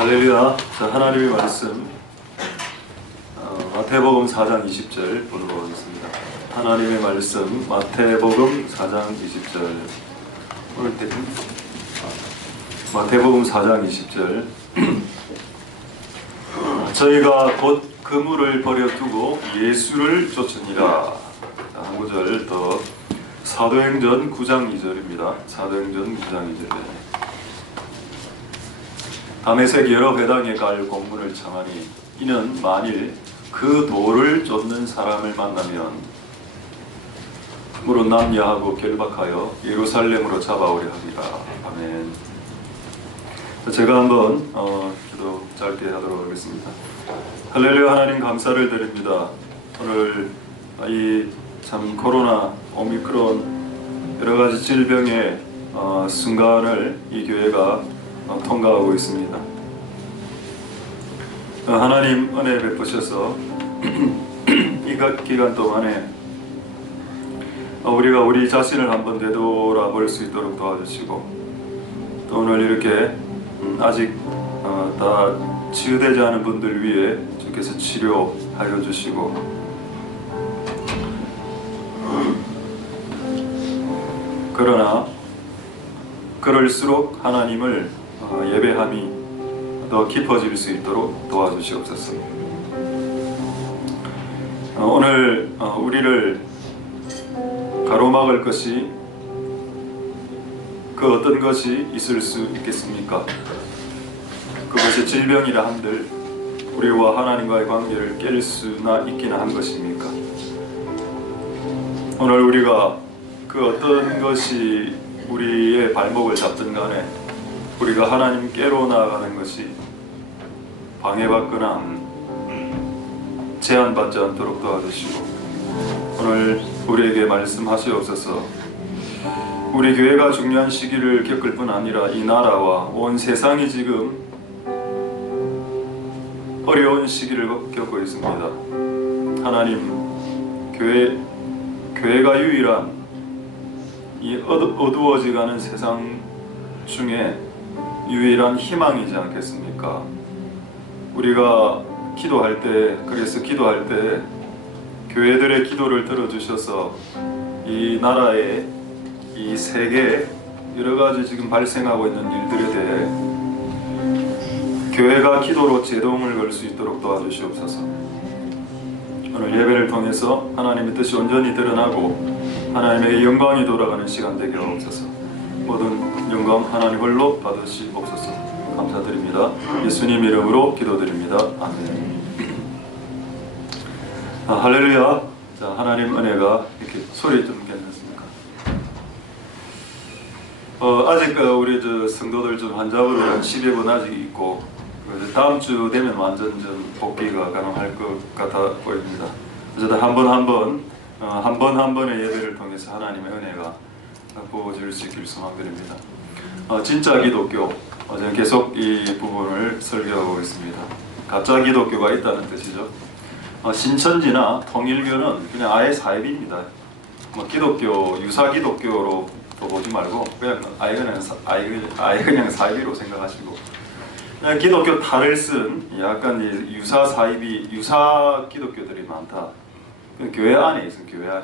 할렐루야. 자, 하나님의 말씀 마태복음 4장 20절 보도록 하겠습니다. 하나님의 말씀 마태복음 4장 20절. 오늘 때는 마태복음 4장 20절. 저희가 곧 그물을 버려두고 예수를 쫓으니라. 한 구절 더. 사도행전 9장 2절입니다. 사도행전 9장 2절. 다메섹 여러 회당에 갈 공문을 청하니 이는 만일 그 돌을 쫓는 사람을 만나면 무릇 남야하고 결박하여 예루살렘으로 잡아오려 하리라. 아멘. 제가 한번 기도 짧게 하도록 하겠습니다. 할렐루야. 하나님 감사를 드립니다. 오늘 이 참 코로나, 오미크론 여러가지 질병의 순간을 이 교회가 통과하고 있습니다. 하나님 은혜 베푸셔서 이 기간 동안에 우리가 우리 자신을 한번 되돌아볼 수 있도록 도와주시고, 또 오늘 이렇게 아직 다 치유되지 않은 분들 위해 주께서 치료하여 주시고, 그러나 그럴수록 하나님을 예배함이 더 깊어질 수 있도록 도와주시옵소서. 오늘 우리를 가로막을 것이 그 어떤 것이 있을 수 있겠습니까? 그것이 질병이라 한들 우리와 하나님과의 관계를 깰 수나 있기나 한 것입니까? 오늘 우리가 그 어떤 것이 우리의 발목을 잡든 간에 우리가 하나님께로 나아가는 것이 방해받거나 제한받지 않도록 도와주시고, 오늘 우리에게 말씀하시옵소서. 우리 교회가 중요한 시기를 겪을 뿐 아니라 이 나라와 온 세상이 지금 어려운 시기를 겪고 있습니다. 하나님, 교회가 유일한 이 어두워져가는 세상 중에 유일한 희망이지 않겠습니까? 우리가 기도할 때, 그래서 기도할 때 교회들의 기도를 들어주셔서 이 나라에, 이 세계에 여러가지 지금 발생하고 있는 일들에 대해 교회가 기도로 제동을 걸 수 있도록 도와주시옵소서. 오늘 예배를 통해서 하나님의 뜻이 온전히 드러나고 하나님의 영광이 돌아가는 시간 되게 하옵소서. 모든 영광 하나님 홀로 받으시옵소서. 감사드립니다. 예수님 이름으로 기도드립니다. 아멘. 할렐루야. 자, 하나님 은혜가 이렇게 소리 좀 괜찮습니까? 아직 우리 성도들 중 환자분은 10여 분 아직 있고, 다음 주 되면 완전 좀 복귀가 가능할 것 같아 보입니다. 어쨌든 한 번 한 번의 예배를 통해서 하나님의 은혜가 부어질 수 있길 소망드립니다. 진짜 기독교, 저는 계속 이 부분을 설교하고 있습니다. 가짜 기독교가 있다는 뜻이죠. 신천지나 통일교는 그냥 아예 사입입니다. 기독교, 유사 기독교로 보지 말고 그냥 아예 그냥 사입이로 생각하시고, 그냥 기독교 탈을 쓴 약간 유사 기독교들이 많다. 교회 안에 있습니다.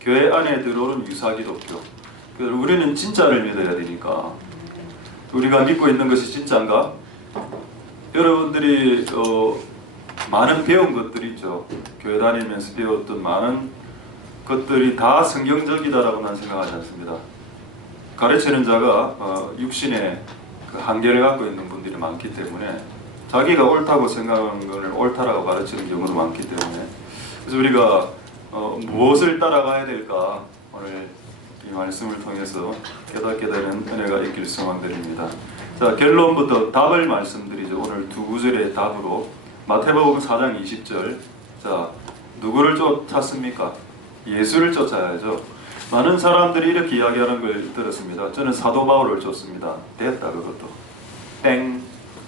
교회 안에 들어오는 유사 기독교. 우리는 진짜를 믿어야 되니까, 우리가 믿고 있는 것이 진짜인가? 여러분들이 많은 배운 것들이 있죠. 교회 다니면서 배웠던 많은 것들이 다 성경적이다라고 난 생각하지 않습니다. 가르치는 자가 육신의 그 한계를 갖고 있는 분들이 많기 때문에 자기가 옳다고 생각하는 것을 옳다라고 가르치는 경우도 많기 때문에, 그래서 우리가 무엇을 따라가야 될까 오늘 이 말씀을 통해서 깨닫게 되는 은혜가 있길 소망드립니다. 자, 결론부터 답을 말씀드리죠. 오늘 두 구절의 답으로 마태복음 4장 20절. 자, 누구를 쫓았습니까? 예수를 쫓아야죠. 많은 사람들이 이렇게 이야기하는 걸 들었습니다. 저는 사도 바울을 쫓습니다. 됐다, 그것도. 땡,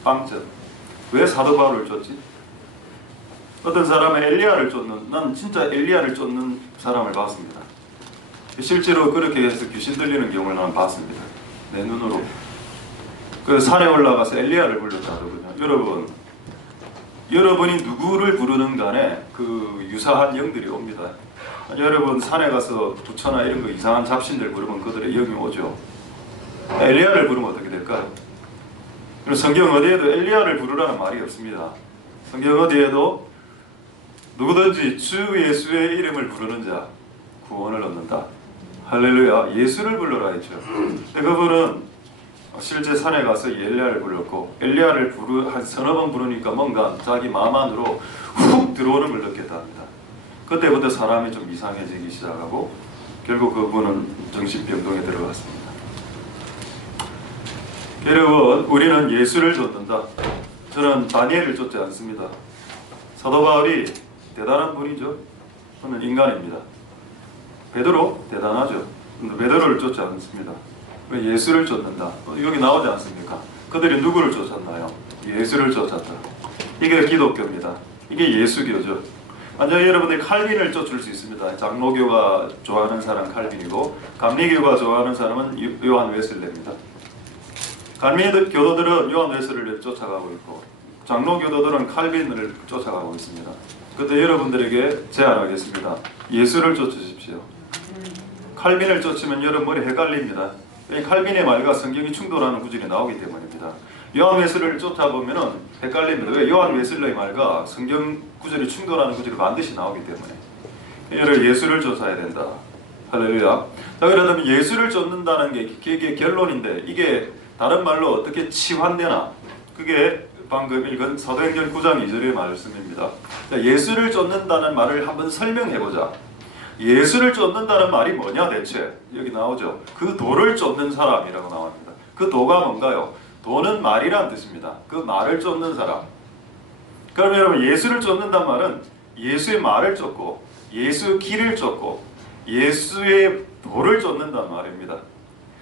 빵점. 왜 사도 바울을 쫓지? 어떤 사람은 엘리야를 쫓는, 난 진짜 엘리야를 쫓는 사람을 봤습니다. 실제로 그렇게 해서 귀신 들리는 경우를 난 봤습니다. 내 눈으로. 그 산에 올라가서 엘리야를 불렀다더군요. 여러분이 누구를 부르는 간에 그 유사한 영들이 옵니다. 여러분 산에 가서 부처나 이런 거 이상한 잡신들 부르면 그들의 영이 오죠. 엘리야를 부르면 어떻게 될까요? 성경 어디에도 엘리야를 부르라는 말이 없습니다. 성경 어디에도 누구든지 주 예수의 이름을 부르는 자 구원을 얻는다. 할렐루야. 예수를 불러라 했죠. 그분은 실제 산에 가서 엘리야를 불렀고, 엘리야를 한 서너 번 부르니까 뭔가 자기 마음 안으로 훅 들어오는 걸 느꼈다 합니다. 그때부터 사람이 좀 이상해지기 시작하고 결국 그분은 정신병동에 들어갔습니다. 여러분, 우리는 예수를 쫓는다. 저는 다니엘을 쫓지 않습니다. 사도 바울이 대단한 분이죠. 저는 인간입니다. 베드로 대단하죠. 근데 베드로를 쫓지 않습니다. 예수를 쫓는다. 여기 나오지 않습니까? 그들이 누구를 쫓았나요? 예수를 쫓았다. 이게 기독교입니다. 이게 예수교죠. 만약 여러분들이 칼빈을 쫓을 수 있습니다. 장로교가 좋아하는 사람 칼빈이고, 감리교가 좋아하는 사람은 요한 웨슬레입니다. 감리 교도들은 요한 웨슬레를 쫓아가고 있고, 장로 교도들은 칼빈을 쫓아가고 있습니다. 그때 여러분들에게 제안하겠습니다. 예수를 쫓으십시오. 칼빈을 쫓으면 여러분 머리 헷갈립니다. 칼빈의 말과 성경이 충돌하는 구절이 나오기 때문입니다. 요한 웨슬레를 쫓아보면 헷갈립니다. 왜? 요한 웨슬레의 말과 성경 구절이 충돌하는 구절이 반드시 나오기 때문에. 여러분 예수를 쫓아야 된다. 할렐루야. 자, 그러면 예수를 쫓는다는 게 결론인데, 이게 다른 말로 어떻게 치환되나? 그게 방금 읽은 사도행전 9장 2절의 말씀입니다. 자, 예수를 쫓는다는 말을 한번 설명해보자. 예수를 쫓는다는 말이 뭐냐 대체? 여기 나오죠. 그 도를 쫓는 사람이라고 나옵니다. 그 도가 뭔가요? 도는 말이란 뜻입니다. 그 말을 쫓는 사람. 그럼 여러분, 예수를 쫓는단 말은 예수의 말을 쫓고, 예수 길을 쫓고, 예수의 도를 쫓는단 말입니다.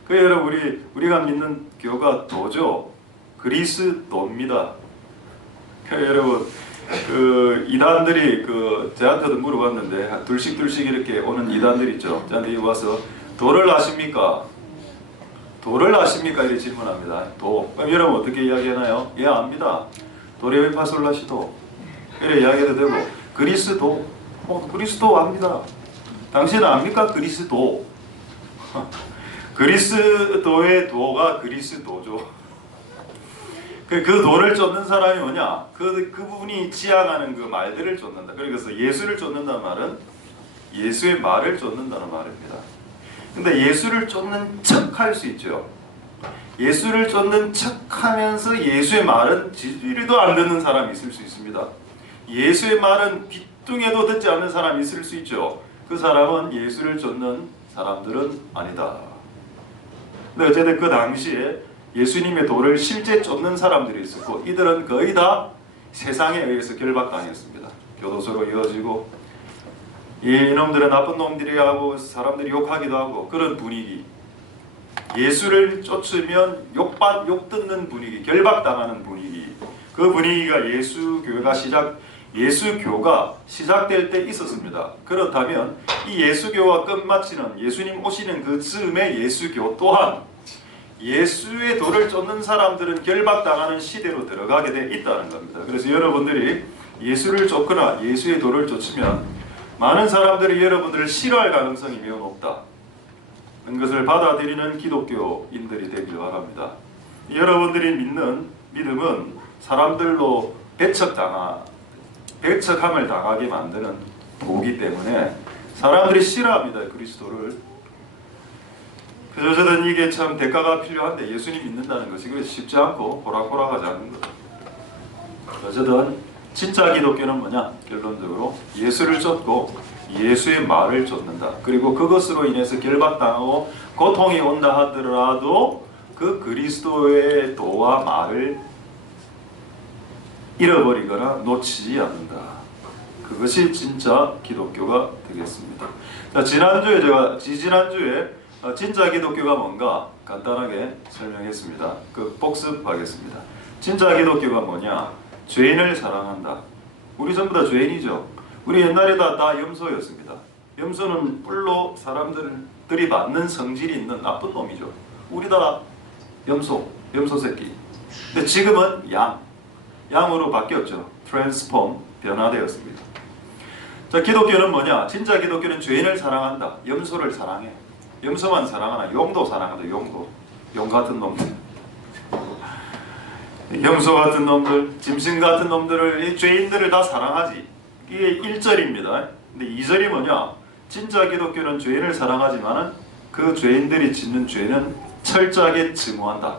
그 여러분, 우리가 믿는 교가 도죠. 그리스도입니다. 그 여러분, 그 이단들이 저한테도 물어봤는데, 둘씩 이렇게 오는 이단들 있죠. 저한테 와서 도를 아십니까? 도를 아십니까? 이렇게 질문합니다. 도. 그럼 여러분 어떻게 이야기하나요? 예, 압니다. 도레미파솔라시도. 이렇게 이야기해도 되고, 그리스도. 그리스도 압니다. 당신은 압니까? 그리스도. 그리스도의 도가 그리스도죠. 그 도를 쫓는 사람이 뭐냐? 그분이 지향하는 그 말들을 쫓는다. 그래서 예수를 쫓는다는 말은 예수의 말을 쫓는다는 말입니다. 근데 예수를 쫓는 척 할 수 있죠. 예수를 쫓는 척 하면서 예수의 말은 지지리도 안 듣는 사람이 있을 수 있습니다. 예수의 말은 귀뚱해도 듣지 않는 사람이 있을 수 있죠. 그 사람은 예수를 쫓는 사람들은 아니다. 근데 어쨌든 그 당시에 예수님의 도를 실제 쫓는 사람들이 있었고, 이들은 거의 다 세상에 의해서 결박당했습니다. 교도소로 이어지고, 이놈들은 나쁜 놈들이 하고 사람들이 욕하기도 하고, 그런 분위기. 예수를 쫓으면 욕 듣는 분위기, 결박당하는 분위기. 그 분위기가 예수교가 시작될 때 있었습니다. 그렇다면 이 예수교와 끝마치는, 예수님 오시는 그 즈음의 예수교 또한 예수의 도를 쫓는 사람들은 결박당하는 시대로 들어가게 돼 있다는 겁니다. 그래서 여러분들이 예수를 쫓거나 예수의 도를 쫓으면 많은 사람들이 여러분들을 싫어할 가능성이 매우 높다. 그것을 받아들이는 기독교인들이 되길 바랍니다. 여러분들이 믿는 믿음은 사람들로 배척함을 당하게 만드는 도기 때문에 사람들이 싫어합니다. 그리스도를. 그래서 저는 이게 참 대가가 필요한데, 예수님 믿는다는 것이 그래서 쉽지 않고 호락호락하지 않는 것. 어쨌든 진짜 기독교는 뭐냐? 결론적으로 예수를 쫓고 예수의 말을 쫓는다. 그리고 그것으로 인해서 결박당하고 고통이 온다 하더라도 그 그리스도의 도와 말을 잃어버리거나 놓치지 않는다. 그것이 진짜 기독교가 되겠습니다. 자, 지지난주에 진짜 기독교가 뭔가 간단하게 설명했습니다. 복습하겠습니다. 진짜 기독교가 뭐냐? 죄인을 사랑한다. 우리 전부 다 죄인이죠. 우리 옛날에 다 염소였습니다. 염소는 뿔로 사람들이 맞는 성질이 있는 나쁜 놈이죠. 우리 다 염소. 염소 새끼. 근데 지금은 양으로 바뀌었죠. 트랜스폼, 변화되었습니다. 자, 기독교는 뭐냐? 진짜 기독교는 죄인을 사랑한다. 염소를 사랑해. 염소만 사랑하나? 용도 사랑한다. 용 같은 놈들. 염소 같은 놈들, 짐승 같은 놈들을, 이 죄인들을 다 사랑하지. 이게 1절입니다. 근데 2절이 뭐냐? 진짜 기독교는 죄인을 사랑하지만은 그 죄인들이 짓는 죄는 철저하게 증오한다.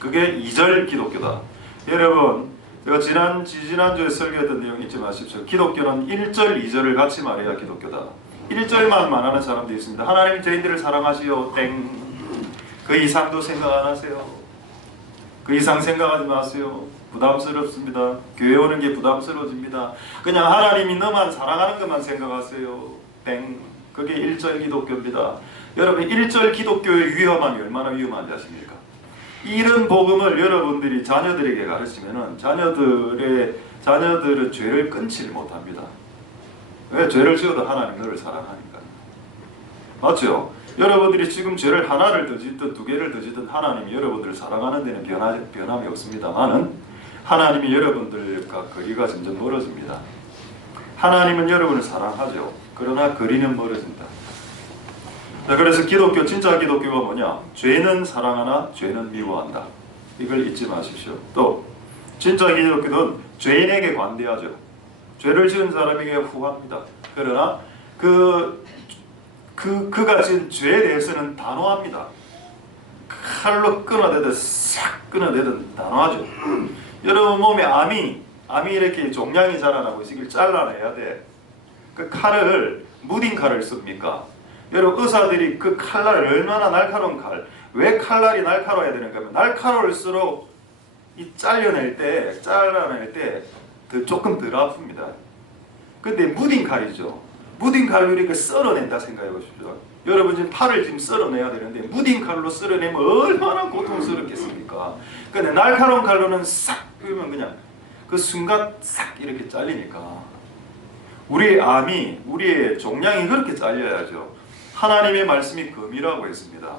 그게 2절 기독교다. 여러분, 제가 지난주에 설교했던 내용 잊지 마십시오. 기독교는 1절, 2절을 같이 말해야 기독교다. 1절만 말하는 사람도 있습니다. 하나님 죄인들을 사랑하시오. 땡. 그 이상도 생각 안 하세요. 그 이상 생각하지 마세요. 부담스럽습니다. 교회 오는 게 부담스러워집니다. 그냥 하나님이 너만 사랑하는 것만 생각하세요. 땡. 그게 1절 기독교입니다. 여러분, 1절 기독교의 위험함이 얼마나 위험한지 아십니까? 이런 복음을 여러분들이 자녀들에게 가르치면은 자녀들은 죄를 끊지를 못합니다. 왜? 죄를 지어도 하나님 너를 사랑하니까요. 맞죠? 여러분들이 지금 죄를 하나를 더 짓든 두 개를 더 짓든 하나님이 여러분들을 사랑하는 데는 변함이 없습니다만은 하나님이 여러분들과 거리가 점점 멀어집니다. 하나님은 여러분을 사랑하죠. 그러나 거리는 멀어진다. 자, 그래서 진짜 기독교가 뭐냐? 죄는 사랑하나 죄는 미워한다. 이걸 잊지 마십시오. 또 진짜 기독교는 죄인에게 관대하죠. 죄를 지은 사람에게 후합니다. 그러나 그가 지은 죄에 대해서는 단호합니다. 칼로 끊어내듯 싹 끊어내듯 단호하죠. 여러분 몸에 암이 이렇게 종양이 자라나고 있으길 잘라내야 돼. 그 칼을 무딘 칼을 씁니까? 여러분 의사들이 그 칼날을 얼마나 날카로운 칼, 왜 칼날이 날카로워야 되는가 하면 날카로울수록 이 잘라낼 때 조금 덜 아픕니다. 근데 무딘 칼이죠. 무딘 칼로 이렇게 썰어낸다 생각해 보십시오. 여러분 지금 팔을 지금 썰어내야 되는데 무딘 칼로 썰어내면 얼마나 고통스럽겠습니까? 근데 날카로운 칼로는 싹 그러면 그냥 그 순간 싹 이렇게 잘리니까 우리의 종양이 그렇게 잘려야죠. 하나님의 말씀이 검이라고 했습니다.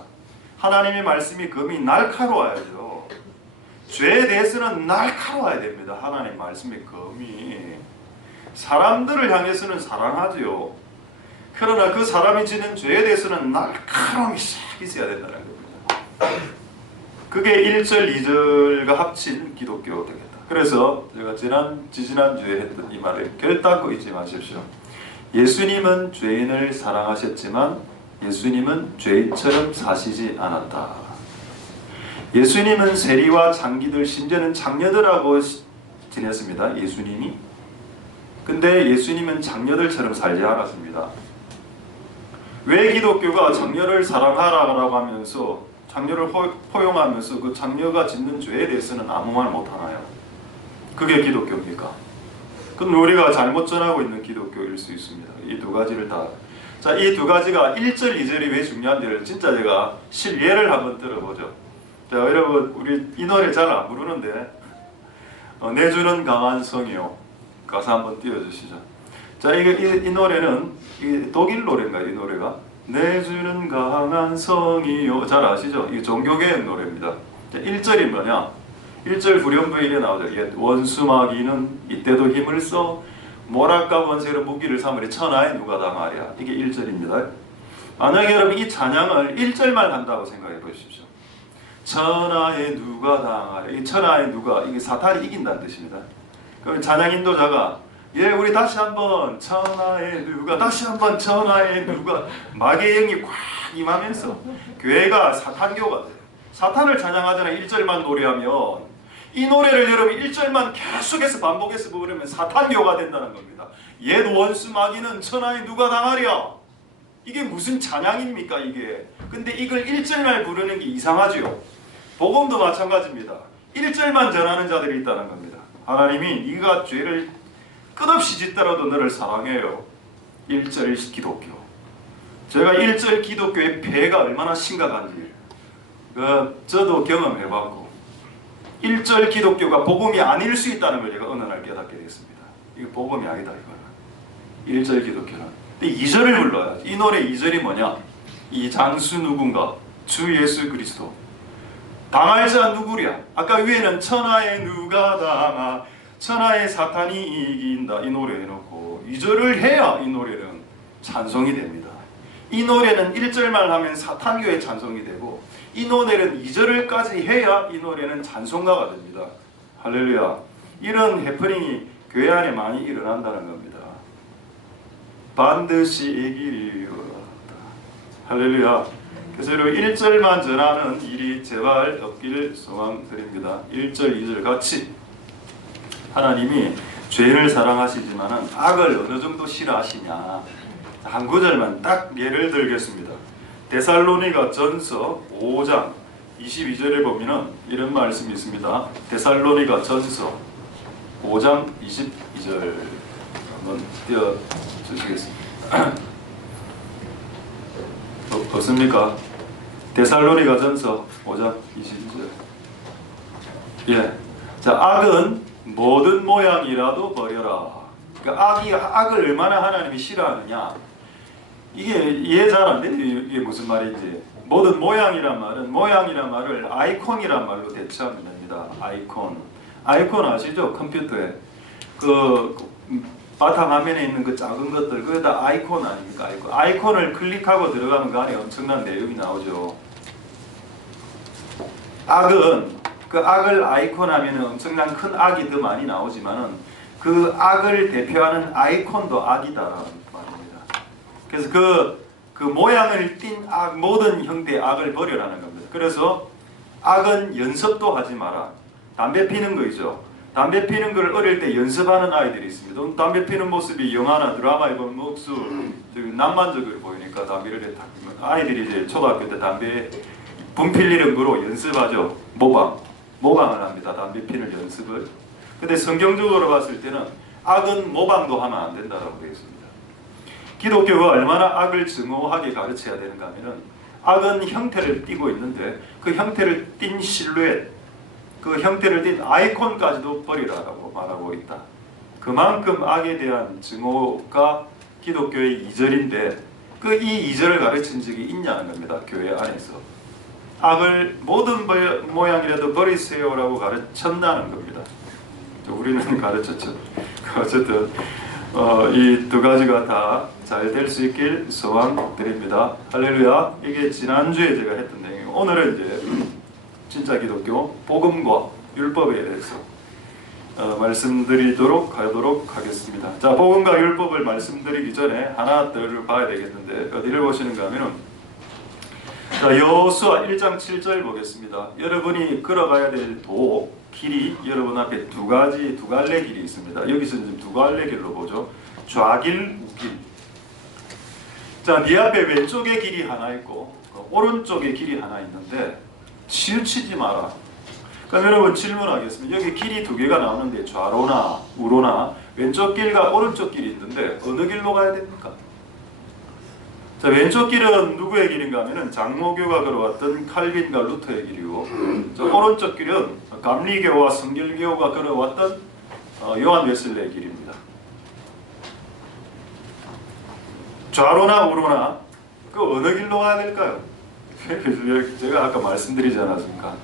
하나님의 말씀이 검이 날카로워야죠. 죄에 대해서는 날카로워야 됩니다. 하나님 말씀의 검이 사람들을 향해서는 사랑하죠. 그러나 그 사람이 지는 죄에 대해서는 날카로움이 싹 있어야 된다는 겁니다. 그게 1절, 2절과 합친 기독교 되겠다. 그래서 제가 지지난주에 했던 이 말을 결단코 잊지 마십시오. 예수님은 죄인을 사랑하셨지만 예수님은 죄인처럼 사시지 않았다. 예수님은 세리와 장기들 심지어는 장녀들하고 지냈습니다. 예수님이. 근데 예수님은 장녀들처럼 살지 않았습니다. 왜 기독교가 장녀를 사랑하라고 하면서 장녀를 포용하면서 그 장녀가 짓는 죄에 대해서는 아무 말 못하나요? 그게 기독교입니까? 그럼 우리가 잘못 전하고 있는 기독교일 수 있습니다. 이 두 가지를 다. 자, 이 두 가지가 1절, 2절이 왜 중요한지를 진짜 제가 실예를 한번 들어보죠. 자, 여러분 우리 이 노래 잘 안 부르는데 내주는 강한 성이요. 가사 한번 띄워주시죠. 자, 이 노래는 독일 노래인가요? 이 노래가 내주는 강한 성이요. 잘 아시죠? 이 종교계의 노래입니다. 자, 1절이 뭐냐? 1절 후렴부에 이래 나오죠. 옛 원수마귀는 이때도 힘을 써 모락과 원수로 무기를 삼으리 천하에 누가 당하랴. 이게 1절입니다. 만약에 여러분 이 찬양을 1절만 한다고 생각해 보십시오. 천하에 누가 당하랴. 이 천하에 누가, 이게 사탄이 이긴다는 뜻입니다. 그럼 찬양 인도자가 우리 다시 한번 천하에 누가, 다시 한번 천하에 누가, 마귀의 영이 꽉 임하면서 교회가 사탄교가 돼요. 사탄을 찬양하잖아요. 1절만 노래하면 이 노래를 여러분 1절만 계속해서 반복해서 부르면 사탄교가 된다는 겁니다. 옛 원수 마귀는 천하에 누가 당하랴. 이게 무슨 찬양입니까 이게. 근데 이걸 1절만 부르는 게 이상하죠. 복음도 마찬가지입니다. 1절만 전하는 자들이 있다는 겁니다. 하나님이 네가 죄를 끝없이 짓더라도 너를 사랑해요. 1절 기독교. 제가 1절 기독교의 폐해가 얼마나 심각한지 저도 경험해봤고 1절 기독교가 복음이 아닐 수 있다는 걸 제가 어느 날 깨닫게 됐습니다. 이거 복음이 아니다 이거는. 1절 기독교는. 근데 2절을 불러야지. 이 노래 2절이 뭐냐? 이 장수 누군가? 주 예수 그리스도. 당할 자 누구랴? 아까 위에는 천하에 누가 당하, 천하에 사탄이 이긴다 이 노래 해놓고 2절을 해야 이 노래는 찬송이 됩니다. 이 노래는 1절만 하면 사탄교의 찬송이 되고 이 노래는 2절까지 해야 이 노래는 찬송가가 됩니다. 할렐루야. 이런 해프닝이 교회 안에 많이 일어난다는 겁니다. 반드시 이기리로다. 할렐루야. 그래서 여러분 1절만 전하는 일이 제발 없기를 소망드립니다. 1절, 2절 같이 하나님이 죄를 사랑하시지만 악을 어느 정도 싫어하시냐. 한 구절만 딱 예를 들겠습니다. 데살로니가 전서 5장 22절에 보면 이런 말씀이 있습니다. 데살로니가 전서 5장 22절 한번 띄워주시겠습니다. 없습니까? 데살로니가 전서 5장 22절. 예. 자, 악은 모든 모양이라도 버려라. 그러니까 악을 얼마나 하나님이 싫어하느냐. 이게 이해 잘 안 되는데 이게 무슨 말인지. 모든 모양이란 말을 아이콘이란 말로 대체하면 됩니다. 아이콘 아시죠? 컴퓨터에 그 바탕 화면에 있는 그 작은 것들 그게 다 아이콘 아닙니까? 아이콘을 클릭하고 들어가면 그 안에 엄청난 내용이 나오죠. 악은 그 악을 아이콘하면 엄청난 큰 악이 더 많이 나오지만은 그 악을 대표하는 아이콘도 악이다라는 말입니다. 그래서 그 모양을 띤 악, 모든 형태의 악을 버려라는 겁니다. 그래서 악은 연습도 하지 마라. 담배 피는 거이죠. 담배 피는 걸 어릴 때 연습하는 아이들이 있습니다. 담배 피는 모습이 영화나 드라마에 보면 목수 낭만적으로 보이니까 담배를 탁 피면 아이들이 이제 초등학교 때 담배 분필 이름으로 연습하죠. 모방을 합니다. 담배 피는 연습을. 근데 성경적으로 봤을 때는 악은 모방도 하면 안 된다라고 되어 있습니다. 기독교가 얼마나 악을 증오하게 가르쳐야 되는가 하면은 악은 형태를 띠고 있는데 그 형태를 띈 실루엣, 그 형태를 띈 아이콘까지도 버리라고 말하고 있다. 그만큼 악에 대한 증오가 기독교의 2절인데 그 이 2절을 가르친 적이 있냐는 겁니다. 교회 안에서. 악을 모든 모양이라도 버리세요라고 가르쳤다는 겁니다. 우리는 가르쳤죠. 어쨌든 이 두 가지가 다 잘 될 수 있길 소망드립니다. 할렐루야. 이게 지난주에 제가 했던 내용이고 오늘은 이제 진짜 기독교 복음과 율법에 대해서 말씀드리도록 하겠습니다. 자, 복음과 율법을 말씀드리기 전에 하나들을 봐야 되겠는데 어디를 보시는가 하면은 자, 여호수아 1장 7절 보겠습니다. 여러분이 걸어가야 될 길이 여러분 앞에 두 갈래 길이 있습니다. 여기서 지금 두 갈래 길로 보죠. 좌길, 우길. 자, 네 앞에 왼쪽에 길이 하나 있고 오른쪽에 길이 하나 있는데 치우치지 마라. 그럼 여러분 질문하겠습니다. 여기 길이 두 개가 나오는데 좌로나 우로나 왼쪽 길과 오른쪽 길이 있는데 어느 길로 가야 됩니까? 자, 왼쪽 길은 누구의 길인가 하면은 장로교가 걸어왔던 칼빈과 루터의 길이고 자, 오른쪽 길은 감리교와 성결교가 걸어왔던 요한 웨슬레의 길입니다. 좌로나 우로나 그 어느 길로 가야 될까요? 제가 아까 말씀드리지 않았습니까?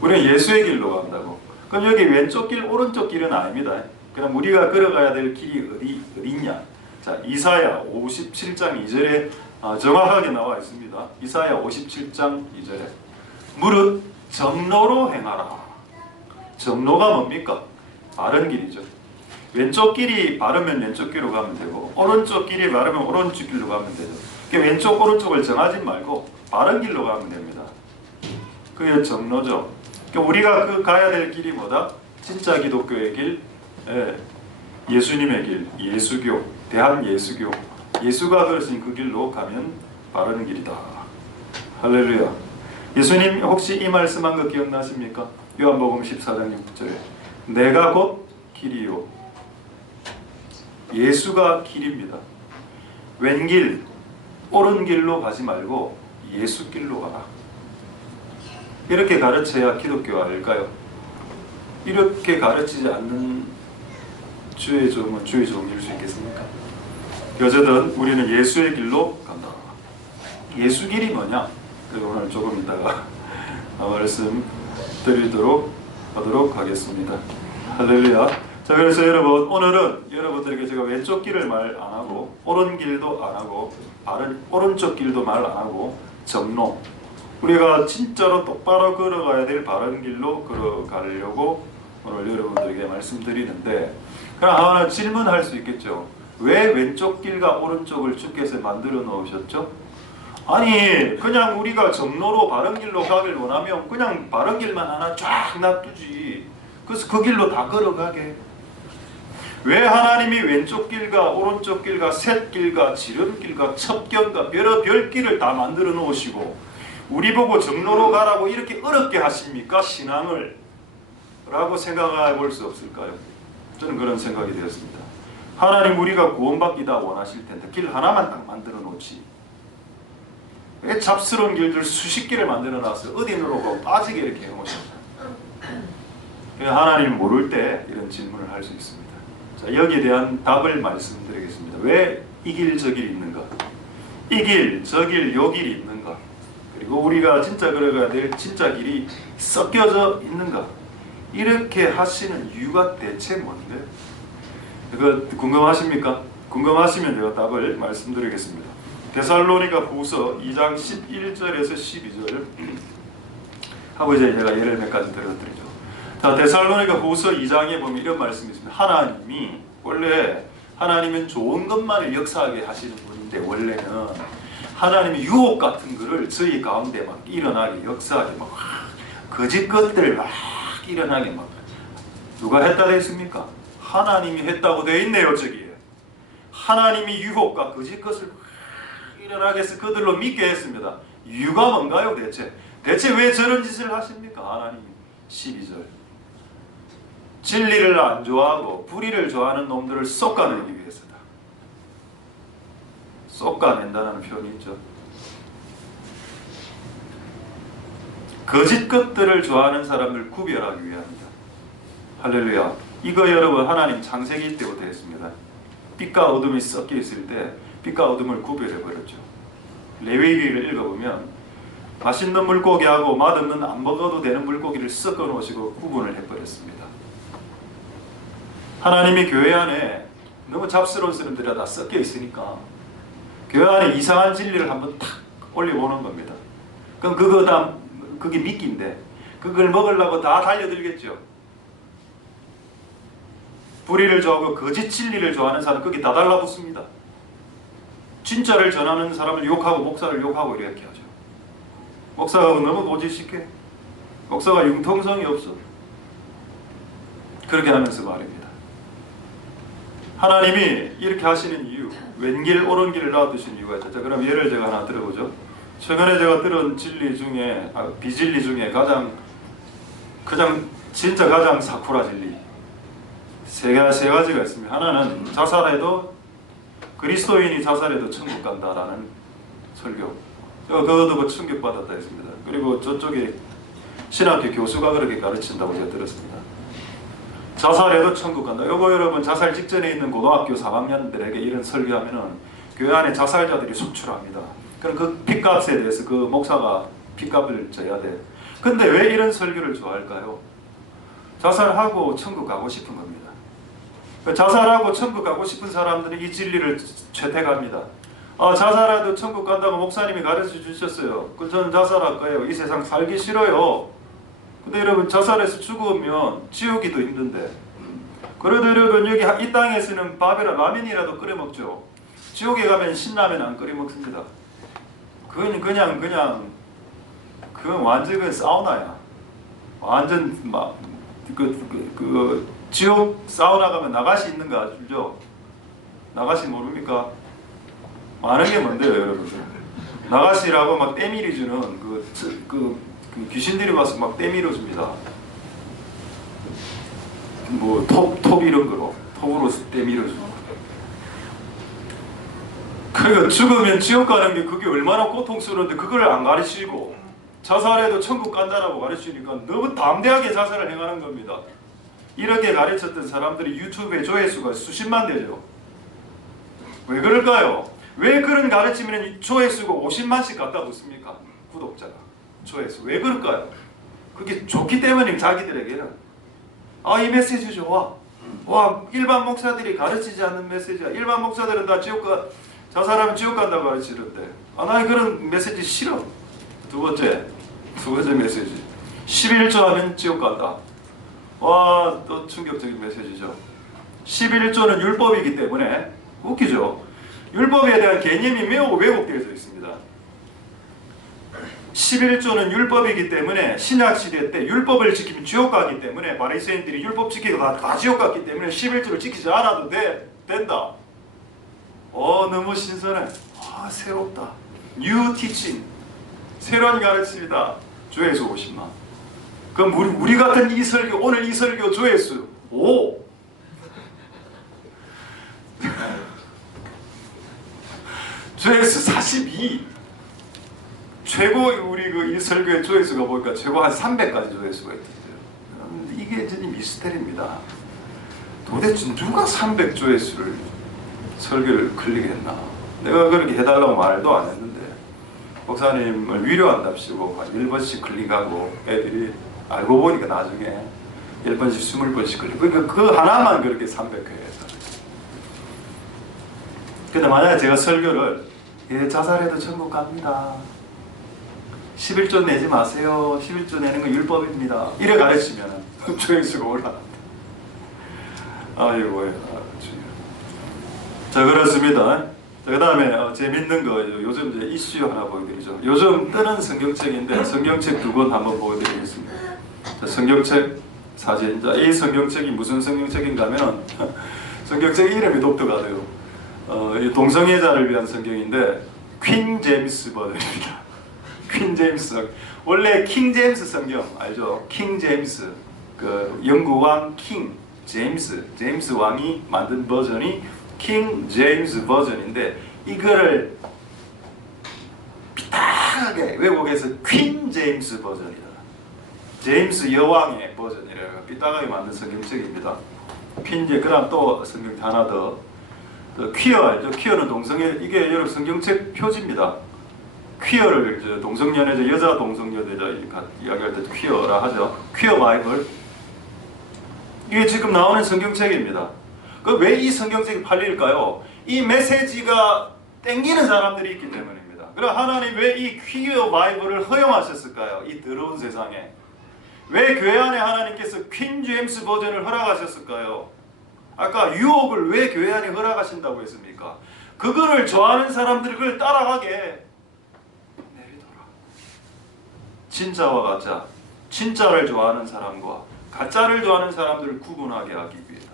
우리는 예수의 길로 간다고. 그럼 여기 왼쪽 길, 오른쪽 길은 아닙니다. 그럼 우리가 걸어가야 될 길이 어디냐? 자, 이사야 57장 2절에 정확하게 나와 있습니다. 이사야 57장 2절에 무릇 정로로 행하라. 정로가 뭡니까? 바른 길이죠. 왼쪽 길이 바르면 왼쪽 길로 가면 되고 오른쪽 길이 바르면 오른쪽 길로 가면 되죠. 그러니까 왼쪽 오른쪽을 정하지 말고 바른 길로 가면 됩니다. 그게 정로죠. 그러니까 우리가 가야 될 길이 뭐다? 진짜 기독교의 길, 예수님의 길, 예수교, 대한예수교. 예수가 그러신 그 길로 가면 바른 길이다. 할렐루야. 예수님 혹시 이 말씀한 거 기억나십니까? 요한복음 14장 6절에 내가 곧 길이요. 예수가 길입니다. 왼길, 오른 길로 가지 말고 예수 길로 가라. 이렇게 가르쳐야 기독교가 될까요? 이렇게 가르치지 않는 주의 종은 주의 종일 수 있겠습니까? 어쨌든 우리는 예수의 길로 간다. 예수 길이 뭐냐? 그래서 오늘 조금 이따가 말씀 드리도록 하도록 하겠습니다. 할렐루야. 자, 그래서 여러분, 오늘은 여러분들에게 제가 왼쪽 길을 말 안 하고 오른 길도 안 하고 오른쪽 길도 말 안 하고 정로, 우리가 진짜로 똑바로 걸어가야 될 바른 길로 걸어가려고 오늘 여러분들에게 말씀드리는데, 그럼 하나 질문할 수 있겠죠. 왜 왼쪽 길과 오른쪽을 주께서 만들어 놓으셨죠? 아니, 그냥 우리가 정로로 바른 길로 가길 원하면 그냥 바른 길만 하나 쫙 놔두지. 그래서 그 길로 다 걸어가게. 왜 하나님이 왼쪽 길과 오른쪽 길과 셋길과 지름길과 첩경과 여러 별길을 다 만들어 놓으시고 우리 보고 정로로 가라고 이렇게 어렵게 하십니까? 신앙을 라고 생각해 볼 수 없을까요? 저는 그런 생각이 되었습니다. 하나님 우리가 구원받기 다 원하실 텐데 길 하나만 딱 만들어 놓지, 왜 잡스러운 길들 수십 개를 만들어 놨어요? 어디로 가고 빠지게 이렇게 해놓으셨어요. 하나님 모를 때 이런 질문을 할 수 있습니다. 자, 여기에 대한 답을 말씀드리겠습니다. 왜 이 길 저 길이 있는가? 이 길 저 길 요 길이 있는가? 그리고 우리가 진짜 걸어가야 될 진짜 길이 섞여져 있는가? 이렇게 하시는 이유가 대체 뭔데? 그거 궁금하십니까? 궁금하시면 제가 답을 말씀드리겠습니다. 데살로니가 후서 2장 11절에서 12절 하고 이제 제가 예를 몇 가지 들어드리죠. 자, 데살로니가 후서 2장에 보면 이런 말씀이 있습니다. 하나님이 원래 하나님은 좋은 것만을 역사하게 하시는 분인데 원래는 하나님이 유혹 같은 거를 저희 가운데 막 일어나게 역사하게 막 거짓 것들 막 일어나게 막 누가 했다 됐습니까? 하나님이 했다고 되어 있네요. 저기에 하나님이 유혹과 거짓 것을 일어나게 해서 그들로 믿게 했습니다. 이유가 뭔가요? 대체 왜 저런 짓을 하십니까? 하나님 12절 진리를 안 좋아하고 불의를 좋아하는 놈들을 솎아내기 위해서다. 솎아낸다는 표현이 있죠. 거짓 것들을 좋아하는 사람을 구별하기 위함이다. 할렐루야. 이거 여러분 하나님 창세기 때부터 했습니다. 빛과 어둠이 섞여 있을 때 빛과 어둠을 구별해 버렸죠. 레위기를 읽어보면 맛있는 물고기하고 맛없는 안 먹어도 되는 물고기를 섞어 놓으시고 구분을 해버렸습니다. 하나님이 교회 안에 너무 잡스러운 사람들이 다 섞여 있으니까 교회 안에 이상한 진리를 한번 탁 올려보는 겁니다. 그럼 그게 미끼인데 그걸 먹으려고 다 달려들겠죠. 불의를 좋아하고 거짓 진리를 좋아하는 사람 거기 다 달라붙습니다. 진짜를 전하는 사람을 욕하고 목사를 욕하고 이렇게 하죠. 목사가 너무 고집식해. 목사가 융통성이 없어. 그렇게 하면서 말입니다. 하나님이 이렇게 하시는 이유, 왼길 오른길을 놔두신 이유가 있죠. 자, 그럼 예를 제가 하나 들어보죠. 최근에 제가 들은 진리 중에 비진리 중에 가장 사쿠라 진리 세 가지가 있습니다. 하나는 자살해도 그리스도인이 자살해도 천국 간다라는 설교. 그것도 충격받았다 했습니다. 그리고 저쪽에 신학교 교수가 그렇게 가르친다고 제가 들었습니다. 자살해도 천국 간다. 이거 여러분 자살 직전에 있는 고등학교 3학년들에게 이런 설교하면은 교회 안에 자살자들이 속출합니다. 그럼 그 핏값에 대해서 그 목사가 핏값을 져야 돼. 근데 왜 이런 설교를 좋아할까요? 자살하고 천국 가고 싶은 겁니다. 자살하고 천국 가고 싶은 사람들은 이 진리를 채택합니다. 자살해도 천국 간다고 목사님이 가르쳐 주셨어요. 저는 자살할 거예요. 이 세상 살기 싫어요. 근데 여러분 자살해서 죽으면 지옥이 더 힘든데, 그래도 여러분 여기 이 땅에서는 밥이랑 라면이라도 끓여 먹죠. 지옥에 가면 신라면 안 끓여 먹습니다. 그건 완전 사우나야. 완전 막 지옥 사우나 가면 나가시 있는 거 아시죠? 나가시 모릅니까? 많은 게 뭔데요, 여러분? 나가시라고 막 때밀이 주는 그 귀신들이 와서 막 때밀어 줍니다. 뭐 톱 이런 거로 톱으로 때밀어 주고. 그러니까 죽으면 지옥 가는 게 그게 얼마나 고통스러운데 그걸 안 가르치고 자살해도 천국 간다라고 가르치니까 너무 담대하게 자살을 행하는 겁니다. 이렇게 가르쳤던 사람들이 유튜브에 조회수가 수십만 되죠. 왜 그럴까요? 왜 그런 가르치면 조회수가 50만씩 갖다 붙습니까? 구독자가. 조회수. 왜 그럴까요? 그게 좋기 때문에 자기들에게는 이 메시지 좋아. 일반 목사들이 가르치지 않는 메시지야. 일반 목사들은 다 저 사람은 지옥 간다고 가르치는데 나 그런 메시지 싫어. 두 번째 메시지 11조 하면 지옥 간다. 또 충격적인 메시지죠. 11조는 율법이기 때문에 웃기죠. 율법에 대한 개념이 매우 왜곡되어져 있습니다. 11조는 율법이기 때문에 신약시대 때 율법을 지키면 지옥 가기 때문에 바리새인들이 율법 지키고 다 지옥 갔기 때문에 11조를 지키지 않아도 된다. 너무 신선해. 새롭다. New teaching. 새로운 가르침이다. 조회수 50만. 그럼 우리 같은 이 설교, 오늘 이 설교 조회수 5. 조회수 42. 최고 우리 이 설교의 조회수가 보니까 최고 한 300까지 조회수가 있던데요. 이게 진짜 미스터리입니다. 도대체 누가 300 조회수를 설교를 클릭했나? 내가 그렇게 해달라고 말도 안 했는데 목사님을 위로한답시고 1번씩 클릭하고 애들이 알고 보니까 나중에 1번씩 20번씩 클릭. 그러니까 그 하나만 그렇게 300회 했다. 근데 만약에 제가 설교를 자살해도 천국 갑니다. 11조 내지 마세요. 11조 내는 건 율법입니다. 이래 가르치면 조회수가 올라간다. 자, 그렇습니다. 그 다음에 재밌는 거 요즘 이제 이슈 하나 보여드리죠. 요즘 뜨는 성경책인데 성경책 두 권 한번 보여드리겠습니다. 자, 성경책 사진. 자, 이 성경책이 무슨 성경책인가 하면 성경책 이름이 독특하대요. 이 동성애자를 위한 성경인데 퀸 제임스 버전입니다. 퀸 제임스. 원래 킹 제임스 성경 알죠? 킹 제임스. 그 영국 왕 킹 제임스 왕이 만든 버전이 킹 제임스 버전인데 이거를 삐딱하게 왜곡해서 퀸 제임스 버전이다. 제임스 여왕의 버전이라고 삐딱하게 만든 성경책입니다. 그다음 또 성경 하나 더. 퀴어 알죠? 퀴어는 동성애. 이게 여러분 성경책 표지입니다. 퀴어를 동성연애자 여자 동성연애자 이야기할 때 퀴어라 하죠. 퀴어 바이블. 이게 지금 나오는 성경책입니다. 왜 이 성경책이 팔릴까요? 이 메시지가 땡기는 사람들이 있기 때문입니다. 그럼 하나님 왜 이 퀴어 바이블을 허용하셨을까요? 이 더러운 세상에. 왜 교회 안에 하나님께서 퀸 제임스 버전을 허락하셨을까요? 아까 유혹을 왜 교회 안에 허락하신다고 했습니까? 그거를 좋아하는 사람들이 그걸 따라가게 내리더라. 진짜와 가짜, 진짜를 좋아하는 사람과 가짜를 좋아하는 사람들을 구분하게 하기 위해다.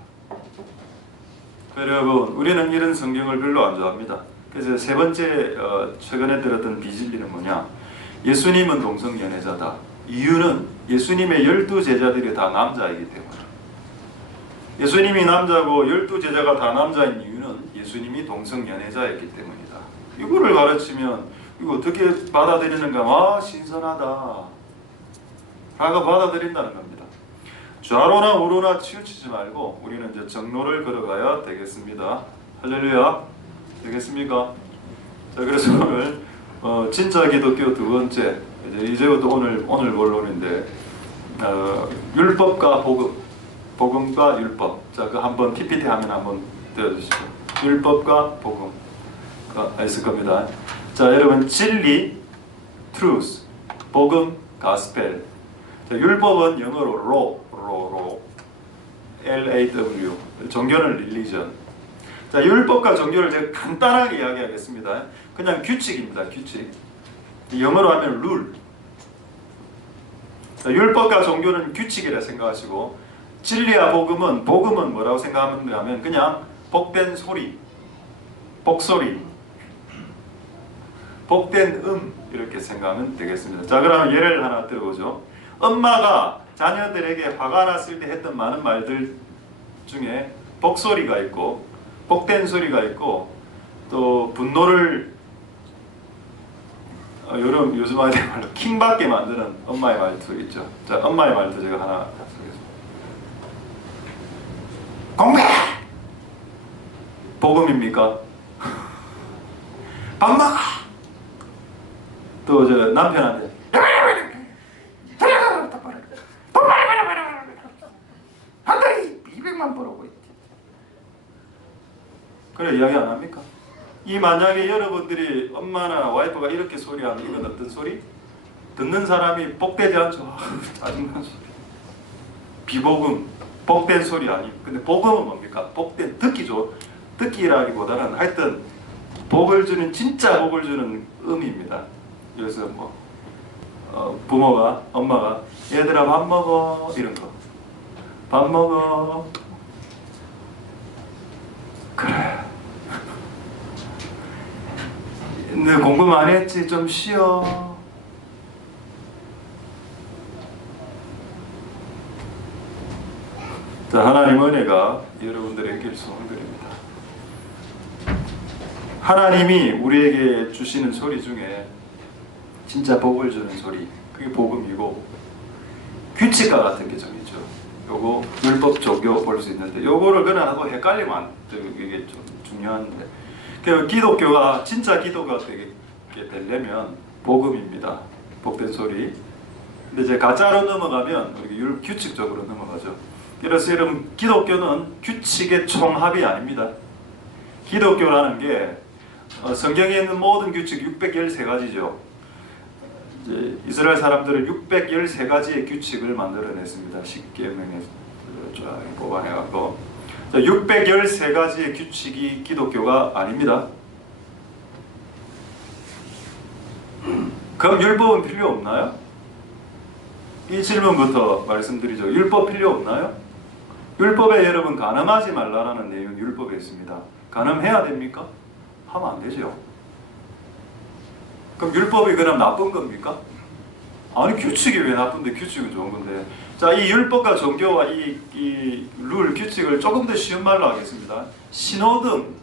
여러분, 우리는 이런 성경을 별로 안 좋아합니다. 그래서 세 번째 최근에 들었던 비진리는 뭐냐? 예수님은 동성연애자다. 이유는 예수님의 12제자들이 다 남자이기 때문에. 예수님이 남자고 12제자가 다 남자인 이유는 예수님이 동성연애자였기 때문이다. 이거를 가르치면 이거 어떻게 받아들이는가? 신선하다 라고 받아들인다는 겁니다. 좌로나 우로나 치우치지 말고 우리는 이제 정로를 걸어가야 되겠습니다. 할렐루야. 되겠습니까? 자, 그래서 오늘 진짜 기독교 두 번째 이제부터 오늘 본론인데 율법과 복음과 율법. 자, 그 한번 PPT 화면 한번 띄워주시죠. 율법과 복음 있을 겁니다. 자, 여러분 진리, truth, 복음, gospel. 자, 율법은 영어로 law, L-A-W. 종교는 religion. 자, 율법과 종교를 제가 간단하게 이야기하겠습니다. 그냥 규칙입니다. 규칙. 영어로 하면 rule. 자, 율법과 종교는 규칙이라 생각하시고 진리와 복음은 뭐라고 생각하면 그냥 복된 소리, 복소리, 복된 이렇게 생각하면 되겠습니다. 자, 그러면 예를 하나 들어보죠. 엄마가 자녀들에게 화가 났을 때 했던 많은 말들 중에 복소리가 있고 복된 소리가 있고 또 분노를 요즘 아이들 말로 킹받게 만드는 엄마의 말투 있죠. 자, 엄마의 말투 제가 하나 소개해드립니다. 공부해! 복음입니까? 밥 먹어! 또 저 남편한테 그래 이야기 안 합니까? 이 만약에 여러분들이 엄마나 와이프가 이렇게 소리하면 이건 어떤 소리? 듣는 사람이 복되지 않죠. 짜증난 소리. 비복음, 복된 소리 아니. 근데 복음은 뭡니까? 복된 듣기라기보다는 하여튼 복을 주는 진짜 복을 주는 의미입니다. 그래서 뭐 부모가 엄마가 얘들아 밥 먹어 이런 거. 밥 먹어. 그래. 너 공부 많이 했지? 좀 쉬어. 자, 하나님 은혜가 여러분들에게 소원드립니다. 하나님이 우리에게 주시는 소리 중에 진짜 복을 주는 소리, 그게 복음이고 규칙과 같은 게 좀 있죠. 요거 율법 종교 볼 수 있는데 요거를 그냥 하고 헷갈리면 안 돼요. 이게 좀 중요한데 그 기독교가 진짜 기독교가 되게 되려면 복음입니다. 복된 소리. 근데 이제 가짜로 넘어가면 우리 규칙적으로 넘어가죠. 그래서 여러분 기독교는 규칙의 총합이 아닙니다. 기독교라는 게 성경에 있는 모든 규칙 613가지죠. 이제 이스라엘 사람들은 613가지의 규칙을 만들어냈습니다. 십계명에서 쫙 뽑아내갖고 613가지의 규칙이 기독교가 아닙니다. 그럼 율법은 필요 없나요? 이 질문부터 말씀드리죠. 율법 필요 없나요? 율법에 여러분 간음하지 말라라는 내용이 율법에 있습니다. 간음해야 됩니까? 하면 안 되죠. 그럼 율법이 그럼 나쁜 겁니까? 아니 규칙이 왜 나쁜데 규칙은 좋은 건데. 자, 이 율법과 종교와 이 룰, 규칙을 조금 더 쉬운 말로 하겠습니다. 신호등.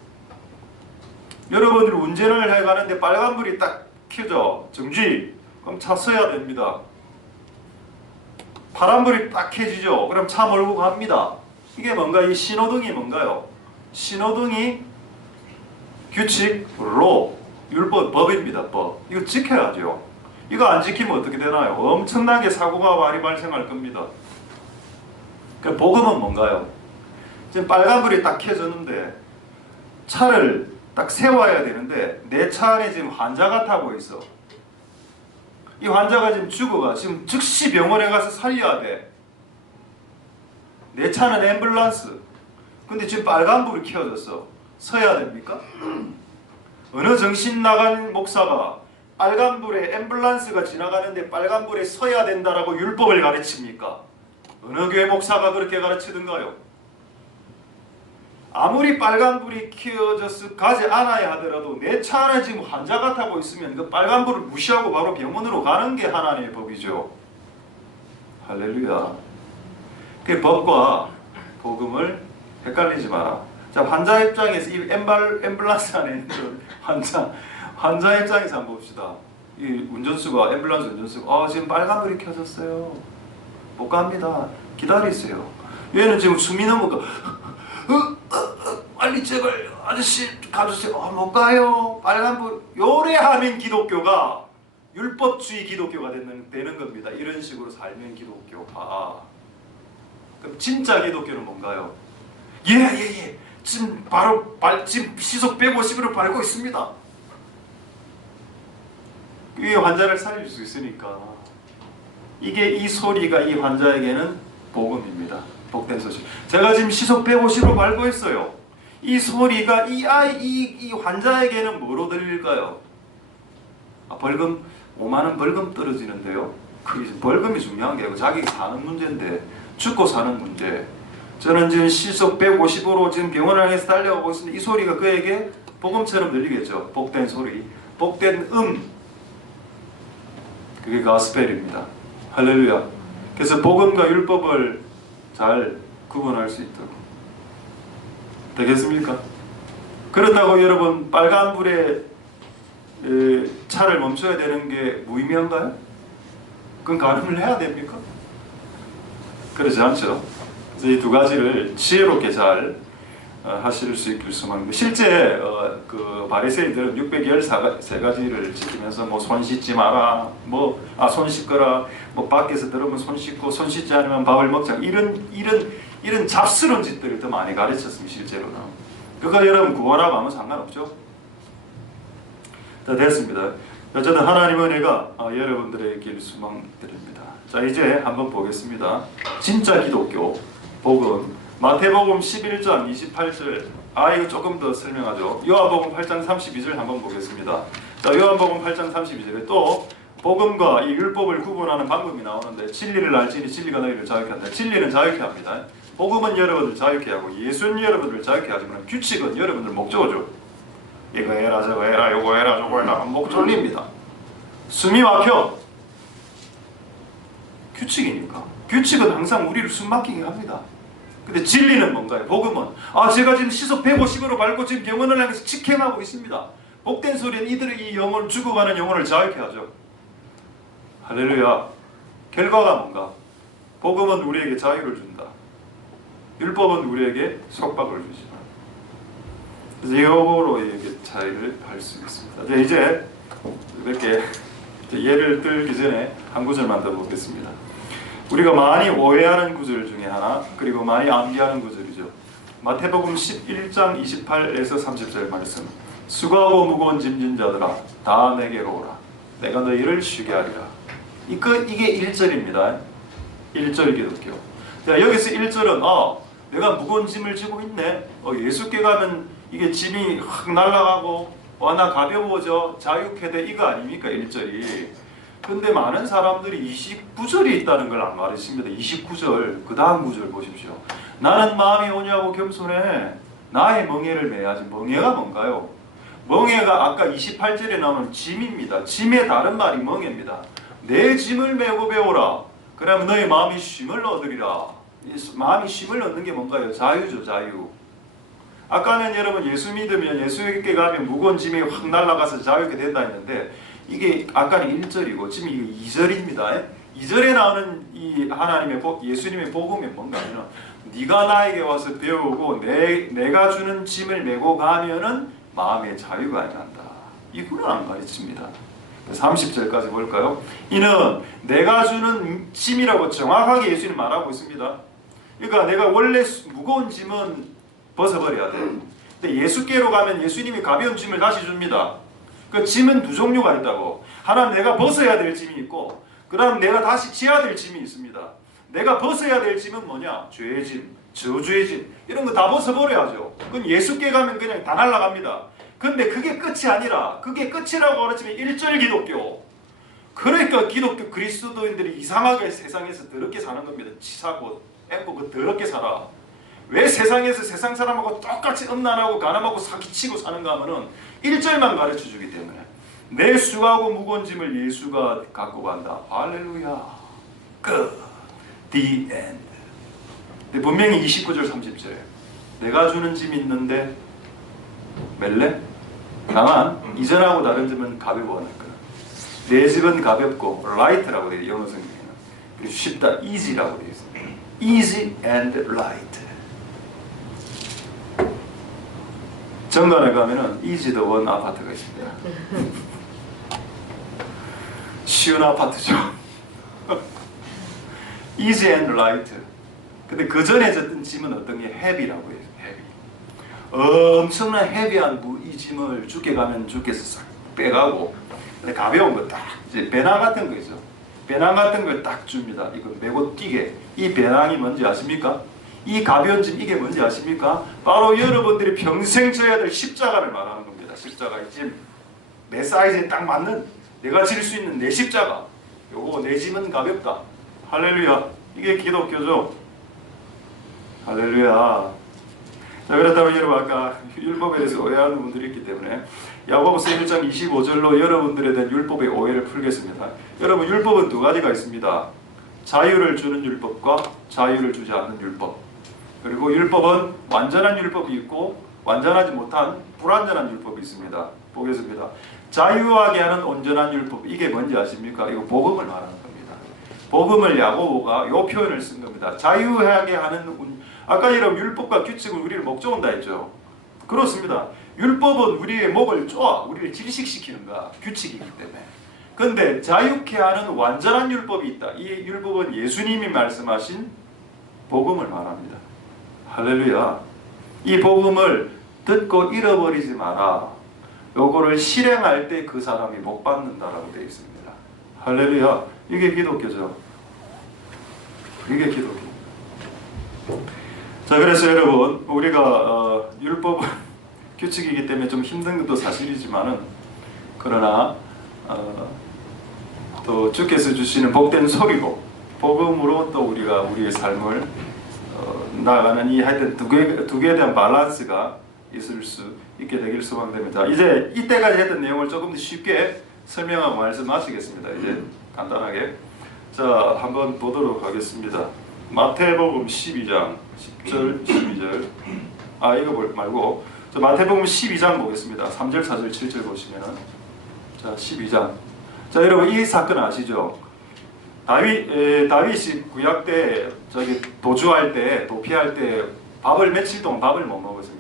여러분들이 운전을 해가는데 빨간불이 딱 켜져. 정지. 그럼 차 서야 됩니다. 파란불이 딱 켜지죠. 그럼 차 몰고 갑니다. 이게 뭔가 이 신호등이 뭔가요? 신호등이 규칙, 로, 율법, 법입니다. 법. 이거 지켜야죠. 이거 안 지키면 어떻게 되나요? 엄청나게 사고가 많이 발생할 겁니다. 그 복음은 뭔가요? 지금 빨간불이 딱 켜졌는데 차를 딱 세워야 되는데 내 차 안에 지금 환자가 타고 있어. 이 환자가 지금 죽어가 지금 즉시 병원에 가서 살려야 돼. 내 차는 앰뷸런스. 근데 지금 빨간불이 켜졌어. 서야 됩니까? 어느 정신 나간 목사가 빨간불에 앰뷸런스가 지나가는데 빨간불에 서야 된다라고 율법을 가르칩니까? 어느 교회 목사가 그렇게 가르치던가요? 아무리 빨간불이 켜져서 가지 않아야 하더라도 내 차 안에 지금 환자가 타고 있으면 그 빨간불을 무시하고 바로 병원으로 가는 게 하나님의 법이죠. 할렐루야. 그 법과 복음을 헷갈리지 마라. 자, 환자 입장에서 이 앰뷸런스 안에 있는 환자 입장에서 한번 봅시다. 이 운전수가 앰뷸런스 운전수가 지금 빨간불이 켜졌어요. 못 갑니다. 기다리세요. 얘는 지금 숨이 넘어가. 빨리 제발 아저씨 가주세요. 못 가요. 빨간불. 요래하면 기독교가 율법주의 기독교가 되는 겁니다. 이런 식으로 살면 기독교가. 그럼 진짜 기독교는 뭔가요? 예. 지금 지금 시속 150으로 밟고 있습니다. 이 환자를 살릴 수 있으니까. 이게 이 소리가 이 환자에게는 복음입니다. 복된 소식. 제가 지금 시속 150으로 밟고 있어요. 이 소리가 이 환자에게는 뭐로 들릴까요? 벌금 5만원 벌금 떨어지는데요. 그 벌금이 중요한 게 아니고 자기 사는 문제인데 죽고 사는 문제. 저는 지금 시속 150으로 지금 병원 안에서 달려가고 있습니다. 이 소리가 그에게 복음처럼 들리겠죠. 복된 소리, 복된 그게 가스펠입니다. 할렐루야. 그래서 복음과 율법을 잘 구분할 수 있도록 되겠습니까? 그렇다고 여러분 빨간불에 차를 멈춰야 되는 게 무의미한가요? 그건 가늠을 해야 됩니까? 그렇지 않죠. 그래서 이 두 가지를 지혜롭게 잘 하실 수 있길 소망합니다. 실제 그 바리새인들은 613가지를 지키면서 뭐 손 씻지 마라, 손 씻거라, 밖에서 들으면 손 씻고 손 씻지 않으면 밥을 먹자 이런 잡스러운 짓들을 더 많이 가르쳤습니다. 실제로는. 그거 여러분 구원하고 아무 상관없죠. 자, 됐습니다. 어쨌든 하나님 은혜가 여러분들의 길 수망드립니다. 자, 이제 한번 보겠습니다. 진짜 기독교 복음 마태복음 11장 28절. 이거 조금 더 설명하죠. 요한복음 8장 32절 한번 보겠습니다. 자, 요한복음 8장 32절에 또 복음과 이 율법을 구분하는 방법이 나오는데 진리를 알지니 진리가 너희를 자유케 한다. 진리는 자유케 합니다. 복음은 여러분을 자유케 하고 예수는 여러분을 자유케 하지만 규칙은 여러분들 목적어죠. 이거 해라 저거 해라 요거 해라 저거 해라 목 졸립니다. 숨이 막혀. 규칙이니까. 규칙은 항상 우리를 숨 막히게 합니다. 근데 진리는 뭔가요? 복음은 제가 지금 시속 150으로 밟고 지금 영혼을 향해서 직행하고 있습니다. 복된 소리는 이들의 이 영혼을 죽어가는 영혼을 자유케 하죠. 할렐루야. 결과가 뭔가? 복음은 우리에게 자유를 준다. 율법은 우리에게 속박을 주지. 그래서 이거로 이렇게 차이를 할 수 있습니다. 이제 이렇게 예를 들기 전에 한 구절만 더 보겠습니다. 우리가 많이 오해하는 구절 중에 하나, 그리고 많이 암기하는 구절이죠. 마태복음 11장 28에서 30절 말씀. 수고하고 무거운 짐진 자들아 다 내게로 오라. 내가 너희를 쉬게 하리라. 이게 1절입니다. 1절 기독교. 자, 여기서 1절은 내가 무거운 짐을 지고 있네. 예수께 가면 이게 짐이 확 날아가고 나 가벼워져 자유케 돼 이거 아닙니까 1절이. 근데 많은 사람들이 29절이 있다는 걸 안 가르칩니다. 29절 그 다음 구절 보십시오. 나는 마음이 온유하고 겸손해 나의 멍에를 매야지. 멍에가 뭔가요? 멍에가 아까 28절에 나오는 짐입니다. 짐의 다른 말이 멍에입니다. 내 짐을 메고 배우라. 그러면 너의 마음이 쉼을 얻으리라. 마음이 쉼을 얻는 게 뭔가요? 자유죠, 자유. 아까는 여러분 예수 믿으면 예수에게 가면 무거운 짐이 확 날아가서 자유케 된다 했는데 이게 아까는 1절이고 지금 이게 2절입니다. 2절에 나오는 이 하나님의 예수님의 복음이 뭔가 하면 네가 나에게 와서 배우고 내가 주는 짐을 메고 가면은 마음의 자유가 난다. 이거는 안 가르칩니다. 30절까지 볼까요? 이는 내가 주는 짐이라고 정확하게 예수님 말하고 있습니다. 그러니까 내가 원래 무거운 짐은 벗어버려야 돼. 근데 예수께로 가면 예수님이 가벼운 짐을 다시 줍니다. 그 짐은 두 종류가 있다고. 하나는 내가 벗어야 될 짐이 있고, 그 다음 내가 다시 지어야 될 짐이 있습니다. 내가 벗어야 될 짐은 뭐냐? 죄의 짐, 저주의 짐, 이런 거 다 벗어버려야죠. 그건 예수께 가면 그냥 다 날아갑니다. 근데 그게 끝이 아니라, 그게 끝이라고 가르치면 1절 기독교. 그러니까 기독교 그리스도인들이 이상하게 세상에서 더럽게 사는 겁니다. 치사고 앵고 그 더럽게 살아. 왜 세상에서 세상 사람하고 똑같이 음란하고 가늠하고 사기치고 사는가 하면은 1절만 가르쳐주기 때문에 내 수고하고 무거운 짐을 예수가 갖고 간다. 할렐루야. 끝. The end. 근데 분명히 29절 30절에 내가 주는 짐이 있는데 멜레? 다만 이전하고 다른 점은 가벼워하는 거야. 내 집은 가볍고 light라고 되어 영어 성경에는. 그리고 쉽다. easy라고 되어 있습니다. easy and light. 정관에 가면은 easy the one 아파트가 있습니다. 쉬운 아파트죠. easy and light. 근데 그 전에 졌던 짐은 어떤 게 heavy라고 해요. heavy. 엄청난 헤비한 이 짐을 주께 가면 주께서 싹 빼가고, 근데 가벼운 거 딱 이제 배낭 같은 거 있죠. 배낭 같은 걸 딱 줍니다. 이거 메고 뛰게. 이 배낭이 뭔지 아십니까? 이 가벼운 짐 이게 뭔지 아십니까? 바로 여러분들이 평생 져야 될 십자가를 말하는 겁니다. 십자가의 짐. 내 사이즈에 딱 맞는 내가 질 수 있는 내 십자가. 요거 내 짐은 가볍다. 할렐루야. 이게 기독교죠. 할렐루야. 자, 그렇다면 여러분 아까 율법에 대해서 오해하는 분들이 있기 때문에 야고보서 1장 25절로 여러분들에 대한 율법의 오해를 풀겠습니다. 여러분 율법은 두 가지가 있습니다. 자유를 주는 율법과 자유를 주지 않는 율법. 그리고 율법은 완전한 율법이 있고 완전하지 못한 불완전한 율법이 있습니다. 보겠습니다. 자유하게 하는 온전한 율법, 이게 뭔지 아십니까? 이거 복음을 말하는 겁니다. 복음을 야고보가 이 표현을 쓴 겁니다. 자유하게 하는 아까 여러분 율법과 규칙은 우리를 목조온다 했죠. 그렇습니다. 율법은 우리의 목을 쪼아 우리를 질식시키는 거야. 규칙이기 때문에. 그런데 자유케 하는 완전한 율법이 있다. 이 율법은 예수님이 말씀하신 복음을 말합니다. 할렐루야. 이 복음을 듣고 잃어버리지 마라. 요거를 실행할 때 그 사람이 복 받는다라고 되어 있습니다. 할렐루야. 이게 기독교죠. 이게 기독교. 자, 그래서 여러분, 우리가 율법은 규칙이기 때문에 좀 힘든 것도 사실이지만은, 그러나 또 주께서 주시는 복된 소리고 복음으로 또 우리가 우리의 삶을 나아가는 이 하여튼 두 개에 대한 밸런스가 있을 수 있게 되길 소망됩니다. 이제 이때까지 했던 내용을 조금 더 쉽게 설명하고 말씀 마치겠습니다. 이제 간단하게 자 한번 보도록 하겠습니다. 마태복음 12장 10절 12절 이거 말고 자, 마태복음 12장 보겠습니다. 3절 4절 7절 보시면은 자 12장 자 여러분 이 사건 아시죠? 다윗이 구약 때 저기 도주할 때 도피할 때 밥을 며칠 동안 밥을 못 먹었습니다.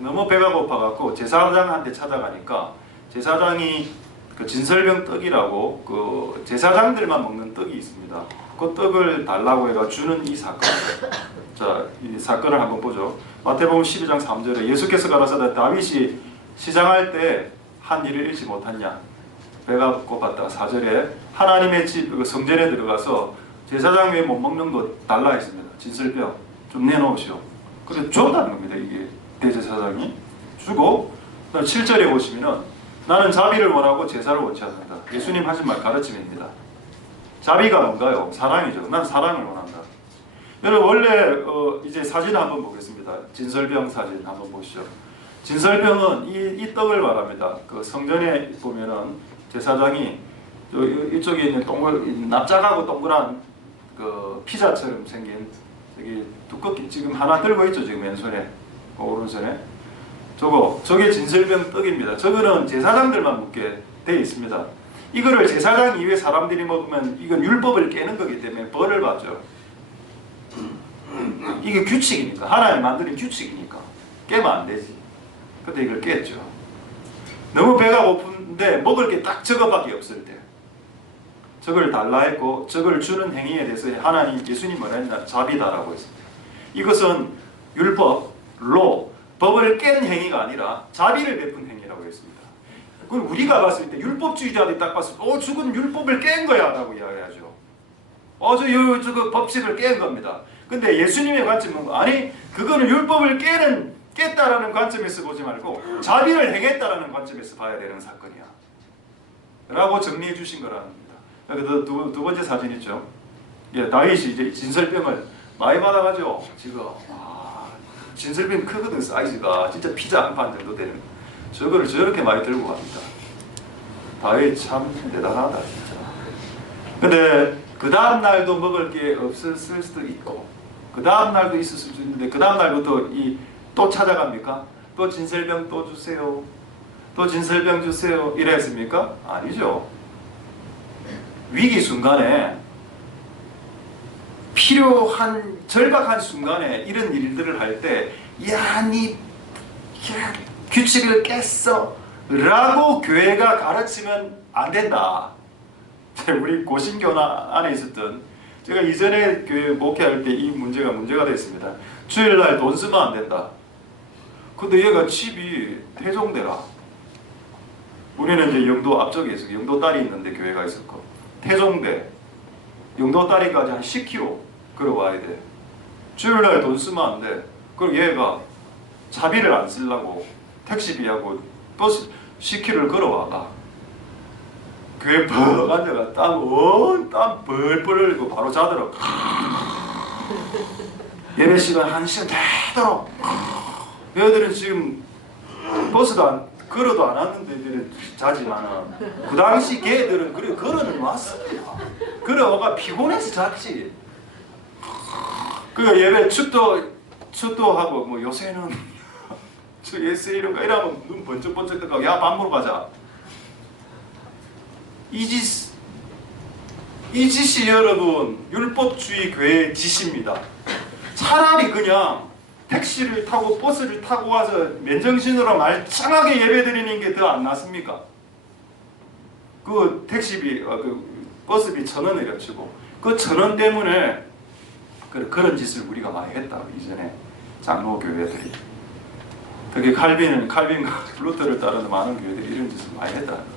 너무 배가 고파갖고 제사장한테 찾아가니까 제사장이 그 진설병 떡이라고 그 제사장들만 먹는 떡이 있습니다. 그 떡을 달라고 해가 주는 이 사건. 자, 이 사건을 한번 보죠. 마태복음 12장 3절에 예수께서 가라사대 다윗이 시장할 때 한 일을 잃지 못했냐. 배가 고팠다. 4절에 하나님의 집 성전에 들어가서 제사장 외에 못 먹는 것 달라 했습니다. 진설병 좀 내놓으시오. 근데 줬다는 겁니다. 이게 대제사장이 주고 7절에 보시면은 나는 자비를 원하고 제사를 원치 않는다. 예수님 하신 말 가르침입니다. 자비가 뭔가요? 사랑이죠. 난 사랑을 원한다. 여러분 원래 이제 사진 한번 보겠습니다. 진설병 사진 한번 보시죠. 진설병은 이 떡을 말합니다. 그 성전에 보면은 제사장이 이쪽에 있는 납작하고 동그란 그 피자처럼 생긴 여기 두껍게 지금 하나 들고 있죠. 지금 왼손에 오른손에 저게 진설병 떡입니다. 저거는 제사장들만 먹게 되어 있습니다. 이거를 제사장 이외 사람들이 먹으면 이건 율법을 깨는 거기 때문에 벌을 받죠. 이게 규칙이니까 하나님 만드는 규칙이니까 깨면 안 되지. 근데 이걸 깼죠. 너무 배가 고픈데 먹을 게 딱 저거밖에 없을 때 저걸 달라 했고 저걸 주는 행위에 대해서 하나님 예수님 뭐라 했나 자비다라고 했습니다. 이것은 율법 법을 깨는 행위가 아니라 자비를 베푼 행위라고 했습니다. 그럼 우리가 봤을 때 율법주의자들이 딱 봤을 때 저건 율법을 깬 거야 라고 이야기하죠. 저거 법칙을 깬 겁니다. 근데 예수님의 관점은 아니 그거는 율법을 깼다라는 관점에서 보지 말고 자비를 행했다라는 관점에서 봐야 되는 사건이야 라고 정리해 주신 거랍니다. 두 번째 사진 있죠. 다윗이 이제 진설병을 많이 받아가죠. 지금 진설병 크거든. 사이즈가 진짜 피자 한 판 정도 되는 저거를 저렇게 많이 들고 갑니다. 다윗 참 대단하다 진짜. 근데 그 다음 날도 먹을 게 없었을 수도 있고 그 다음 날도 있었을 수도 있는데 그 다음 날부터 또 찾아갑니까? 또 진설병 또 주세요. 또 진설병 주세요. 이랬습니까? 아니죠. 위기 순간에 필요한 절박한 순간에 이런 일들을 할 때 니 규칙을 깼어 라고 교회가 가르치면 안 된다. 우리 고신교 안에 있었던 제가 이전에 교회 목회할 때 이 문제가 됐습니다. 주일날 돈 쓰면 안 된다. 근데 얘가 집이 태종대라. 우리는 이제 영도 앞쪽에 있어. 영도 딸이 있는데 교회가 있었고 태종대 영도 딸이까지 한 10km 걸어와야 돼. 주일날 돈 쓰면 안 돼. 그럼 얘가 차비를 안 쓰려고 택시비하고 버스 10km를 걸어와가. 교회 퍽 앉아가 땀 벌벌 흘리고 바로 자더라고. 예배 시간 1시간 되도록. 얘들은 지금 버스도 걸어도 안 왔는데 자지만은 그 당시 걔들은 그래 걸어는 왔습니다. 걸어가 피곤해서 잤지. 그 예배 축도하고 뭐 요새는 저 예스 이런가 이러면 눈 번쩍번쩍 뜨고 야 밥 먹으러 가자. 이 짓이 여러분 율법주의 교회의 짓입니다. 차라리 그냥 택시를 타고 버스를 타고 와서 맨정신으로 말짱하게 예배드리는 게 더 안 낫습니까? 그 택시비, 그 버스비 1,000원이라 치고 그 1,000원 때문에 그런 짓을 우리가 많이 했다. 이전에 장로교회들이 특히 칼빈과 루터를 따르는 많은 교회들이 이런 짓을 많이 했다는 겁니다.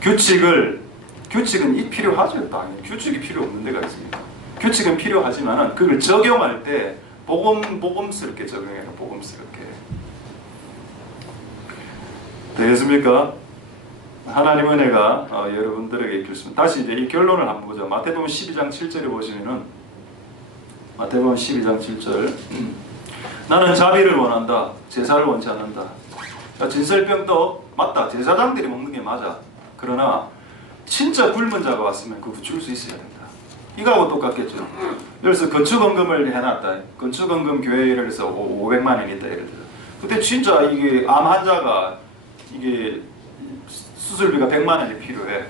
규칙은 필요하죠. 당연히 규칙이 필요 없는 데가 있습니까? 규칙은 필요하지만은 그걸 적용할 때 복음스럽게 적용해라. 복음스럽게. 되겠습니까? 하나님 은혜가 여러분들에게 있겠습니다. 다시 이제 이 결론을 한번 보죠. 마태복음 12장 7절에 보시면은 마태복음 12장 7절 나는 자비를 원한다. 제사를 원치 않는다. 진설병도 맞다. 제사장들이 먹는 게 맞아. 그러나 진짜 굶은 자가 왔으면 그거 줄 수 있어야 된다. 이거하고 똑같겠죠. 그래서 건축원금을 해놨다. 건축원금 교회를 해서 500만 원 있다. 예를 들어. 그때 진짜 이게 암 환자가 이게 수술비가 100만 원이 필요해.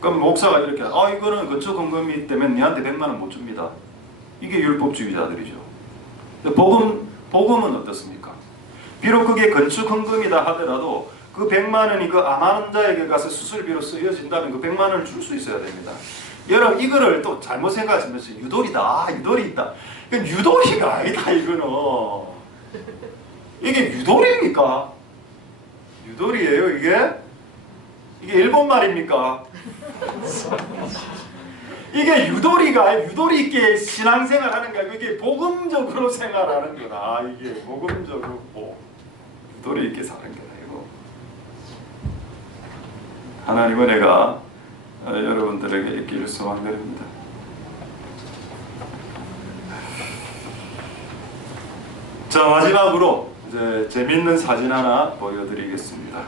그럼 목사가 이렇게 이거는 건축원금이 때문에 니한테 100만 원 못 줍니다. 이게 율법주의자들이죠. 복음은 어떻습니까? 비록 그게 건축헌금이다 하더라도 그 100만 원이 그 암 환자에게 가서 수술비로 쓰여진다면 그 100만 원을 줄 수 있어야 됩니다. 여러분 이거를 또 잘못 생각하시면서 유도리다, 유도리 있다. 이건 유도리가 아니다. 이거는 이게 유도리입니까? 유도리예요 이게? 이게 일본 말입니까? 이게 유도리가 유도리 있게 신앙생활 하는 게 아니고 이게 복음적으로 생활하는 거다. 이게 복음적으로 유도리 있게 사는 게 아니고 하나님 은혜가 여러분들에게 있기를 소망드립니다. 자, 마지막으로 이제 재밌는 사진 하나 보여드리겠습니다.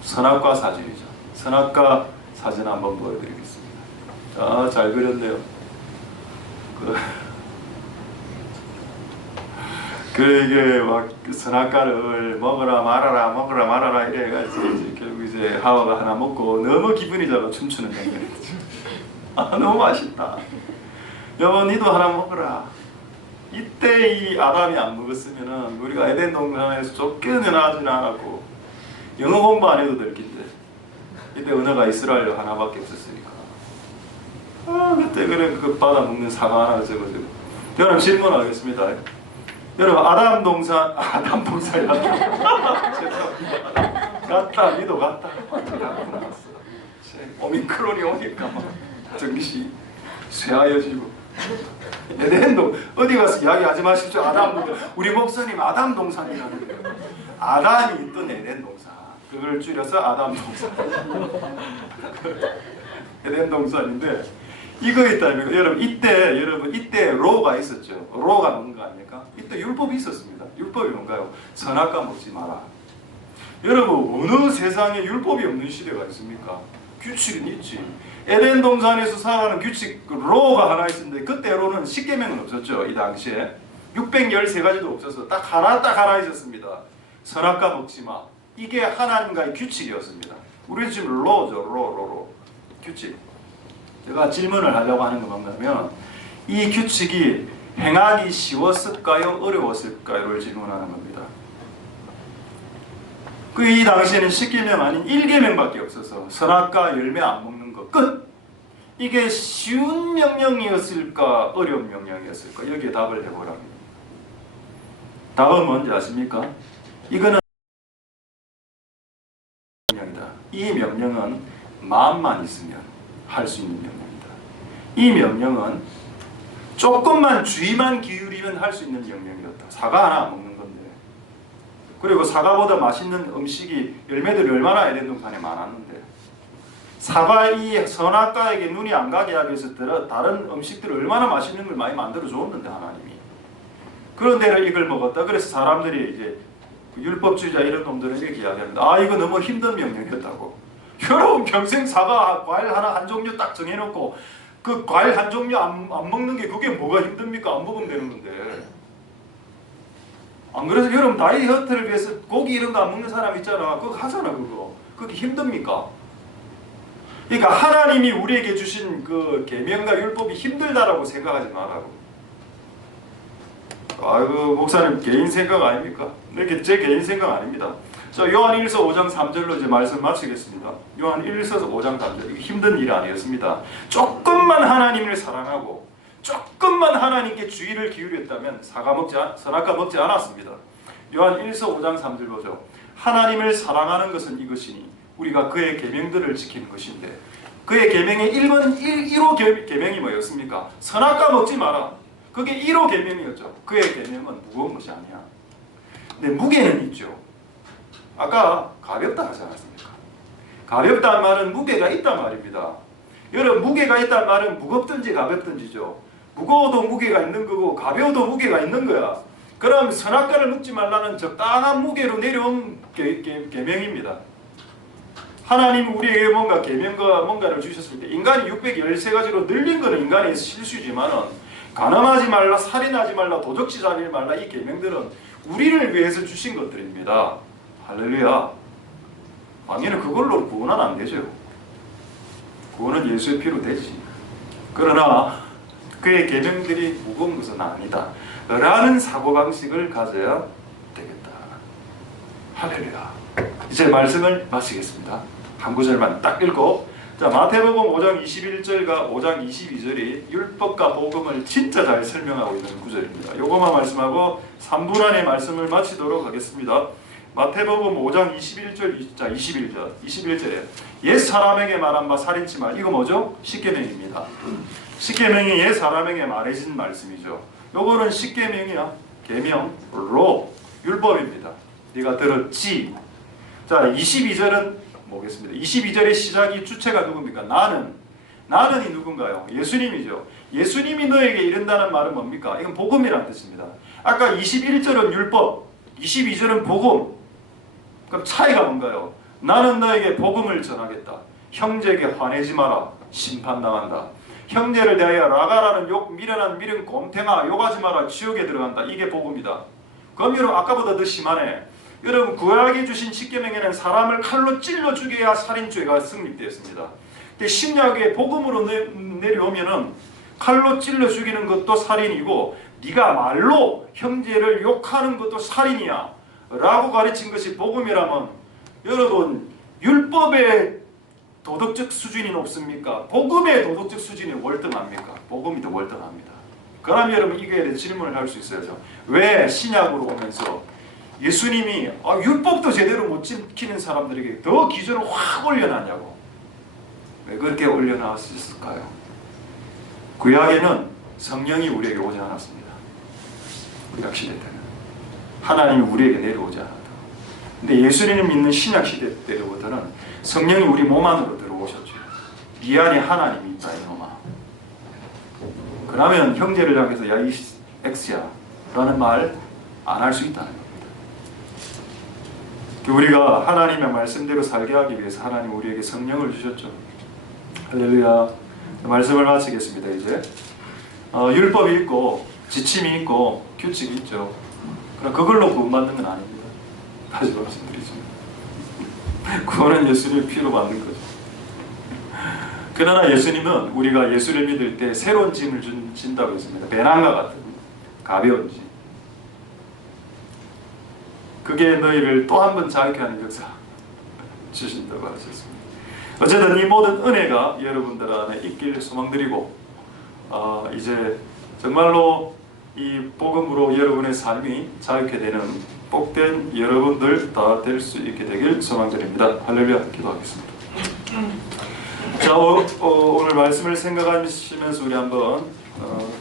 선악과 사진이죠. 선악과 사진 한번 보여드리겠습니다. 자, 잘 그렸네요. 이게 막 선악과를 먹어라 말아라 이래가지고 결국 이제 하와가 하나 먹고 너무 기분이 좋아 춤추는 장면이죠. 너무 맛있다. 여보 니도 하나 먹어라. 이때 이 아담이 안 먹었으면은 우리가 에덴 동산에서 쫓겨나지는 않았고 영어 공부 안 해도 될 긴데 이때 언어가 이스라엘로 하나밖에 없었으니까 그때 그래 그 받아 먹는 사과 하나 적어주고. 여러분 질문하겠습니다. 여러분 아담 동산이라 갔다 니도 갔다 오미크론이 오니까 막 정신이 쇠하여지고 에덴동 어디 가서 이야기하지 마십시오. 우리 목사님 아담 동산이라는 거예요. 아담이 있던 에덴 동산 그걸 줄여서 아담 동산 에덴 동산인데 이거 있다면 여러분 이때 로가 있었죠. 로가 뭔가 아닙니까? 이때 율법이 있었습니다. 율법이 뭔가요? 선악과 먹지 마라. 여러분 어느 세상에 율법이 없는 시대가 있습니까? 규칙은 있지. 에덴 동산에서 살아가는 규칙 로가 하나 있었는데 그때 로는 10계명은 없었죠. 이 당시에 613가지도 없어서 딱 하나 있었습니다. 선악과 먹지 마. 이게 하나님과의 규칙이었습니다. 우리 지금 로죠. 로 규칙. 제가 질문을 하려고 하는 건 뭐냐면 이 규칙이 행하기 쉬웠을까요? 어려웠을까요?를 질문하는 겁니다. 이 당시에는 10계명 아닌 1계명밖에 없어서 선악과 열매 안 먹는 거 끝! 이게 쉬운 명령이었을까? 어려운 명령이었을까? 여기에 답을 해보라는 겁니다. 답은 뭔지 아십니까? 이거는 명령이다. 이 명령은 마음만 있으면 할 수 있는 명령이다. 이 명령은 조금만 주의만 기울이면 할 수 있는 명령이었다. 사과 하나 안 먹는 건데. 그리고 사과보다 맛있는 음식이 열매들이 얼마나 에덴 동산에 많았는데 사과 이 선악과에게 눈이 안 가게 하기 위해서 다른 음식들을 얼마나 맛있는 걸 많이 만들어 줬는데 하나님이. 그런데 이걸 먹었다. 그래서 사람들이 이제 율법주의자 이런 놈들에게 이야기합니다. 이거 너무 힘든 명령이었다고. 여러분 평생 사과 과일 한 종류 딱 정해놓고 그 과일 한 종류 안 먹는 게 그게 뭐가 힘듭니까? 안 먹으면 되는 건데. 안 그래서 여러분 다이어트를 위해서 고기 이런 거 안 먹는 사람 있잖아. 그거 하잖아 그거. 그게 힘듭니까? 그러니까 하나님이 우리에게 주신 그 계명과 율법이 힘들다라고 생각하지 말라고. 아이고 목사님 개인 생각 아닙니까? 이게 제 개인 생각 아닙니다. 자, 요한 1서 5장 3절로 이제 말씀 마치겠습니다. 요한 1서 5장 3절. 이게 힘든 일 아니었습니다. 조금만 하나님을 사랑하고 조금만 하나님께 주의를 기울였다면 선악과 먹지 않았습니다. 요한 1서 5장 3절 보죠. 하나님을 사랑하는 것은 이것이니 우리가 그의 계명들을 지키는 것인데, 그의 계명의 1호 계명이 뭐였습니까? 선악과 먹지 마라. 그게 1호 계명이었죠. 그의 계명은 무거운 것이 아니야. 근데 무게는 있죠. 아까 가볍다 하지 않았습니까? 가볍다는 말은 무게가 있단 말입니다. 여러분, 무게가 있단 말은 무겁든지 가볍든지죠. 무거워도 무게가 있는 거고 가벼워도 무게가 있는 거야. 그럼 선악과를 먹지 말라는 적당한 무게로 내려온 계명입니다. 하나님 우리에게 뭔가 계명과 뭔가를 주셨을 때, 인간이 613가지로 늘린 것은 인간의 실수지만은, 간음하지 말라, 살인하지 말라, 도적질 하지 말라, 이 계명들은 우리를 위해서 주신 것들입니다. 할렐루야. 당연히 그걸로 구원은 안 되죠. 구원은 예수의 피로 되지. 그러나 그의 계명들이 무거운 것은 아니다 라는 사고방식을 가져야 되겠다. 할렐루야. 이제 말씀을 마치겠습니다. 한 구절만 딱 읽고, 자, 마태복음 5장 21절과 5장 22절이 율법과 복음을 진짜 잘 설명하고 있는 구절입니다. 요거만 말씀하고 3분 안에 말씀을 마치도록 하겠습니다. 마태복음 5장 21절에 옛 사람에게 말한 바 살인치 말. 이거 뭐죠? 십계명입니다. 십계명이 옛 사람에게 말해진 말씀이죠. 요거는 십계명이야. 계명로 율법입니다. 네가 들었지. 자, 22절은 뭐겠습니다. 22절의 시작이 주체가 누굽니까? 나는이 누군가요? 예수님이죠. 예수님이 너에게 이른다는 말은 뭡니까? 이건 복음이라는 뜻입니다. 아까 21절은 율법, 22절은 복음. 그럼 차이가 뭔가요? 나는 너에게 복음을 전하겠다. 형제에게 화내지 마라. 심판당한다. 형제를 대하여 라가라는 욕, 미련한 미련 곰탱아 욕하지 마라. 지옥에 들어간다. 이게 복음이다. 그럼 여러분, 아까보다 더 심하네. 여러분, 구약이 주신 십계명에는 사람을 칼로 찔러 죽여야 살인죄가 성립되었습니다. 근데 신약의 복음으로 내려오면은 칼로 찔러 죽이는 것도 살인이고, 네가 말로 형제를 욕하는 것도 살인이야 라고 가르친 것이 복음이라면, 여러분, 율법의 도덕적 수준이 높습니까? 복음의 도덕적 수준이 월등합니까? 복음이 더 월등합니다. 그럼 여러분, 이거에 대해 질문을 할 수 있어야죠. 왜 신약으로 오면서 예수님이 율법도 제대로 못 지키는 사람들에게 더 기준을 확 올려놨냐고. 왜 그렇게 올려놨을까요? 구약에는 성령이 우리에게 오지 않았습니다. 구약 시대 때는 하나님이 우리에게 내려오지 않았다. 근데 예수님을 믿는 신약 시대 때부터는 성령이 우리 몸 안으로 들어오셨죠. 이 안에 하나님이 있다 이놈아. 그러면 형제를 향해서 야 이 X야 라는 말 안 할 수 있다는 겁니다. 우리가 하나님의 말씀대로 살게 하기 위해서 하나님 우리에게 성령을 주셨죠. 할렐루야. 말씀을 마치겠습니다. 이제 율법이 있고 지침이 있고 규칙이 있죠. 그럼 그걸로 구원받는 건 아닙니다. 다시 말씀드리죠. 구원은 예수님의 피로 받는 거죠. 그러나 예수님은 우리가 예수를 믿을 때 새로운 짐을 진다고 했습니다. 배낭과 같은 가벼운 짐. 그게 너희를 또 한 번 자유케 하는 역사 주신다고 하셨습니다. 어쨌든 이 모든 은혜가 여러분들 안에 있길 소망드리고, 이제 정말로 이 복음으로 여러분의 삶이 자유케 되는 복된 여러분들 다 될 수 있게 되길 소망드립니다. 할렐루야. 기도하겠습니다. 자, 오늘 말씀을 생각하시면서 우리 한번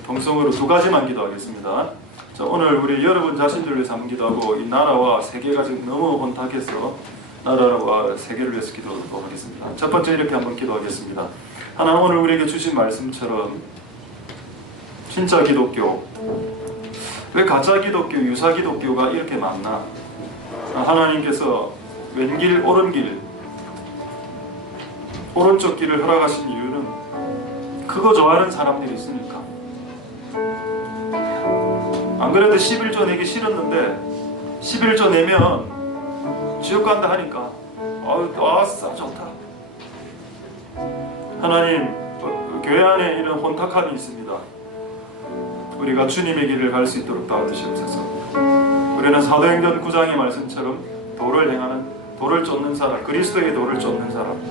동성으로 두 가지만 기도하겠습니다. 자, 오늘 우리 여러분 자신들을 위해서 한번 기도하고, 이 나라와 세계가 지금 너무 혼탁해서 나라와 세계를 위해서 기도하도록 하겠습니다. 첫 번째 이렇게 한번 기도하겠습니다. 하나님, 오늘 우리에게 주신 말씀처럼 진짜 기독교, 왜 가짜 기독교, 유사 기독교가 이렇게 많나? 하나님께서 왼길, 오른길, 오른쪽 길을 허락하신 이유는 그거 좋아하는 사람들이 있으니까. 안 그래도 11조 내기 싫었는데 11조 내면 지옥 간다 하니까 아싸 좋다. 하나님, 교회 안에 이런 혼탁함이 있습니다. 우리가 주님의 길을 갈 수 있도록 도와주시옵소서. 우리는 사도행전 9장의 말씀처럼 도를 쫓는 사람, 그리스도의 도를 쫓는 사람,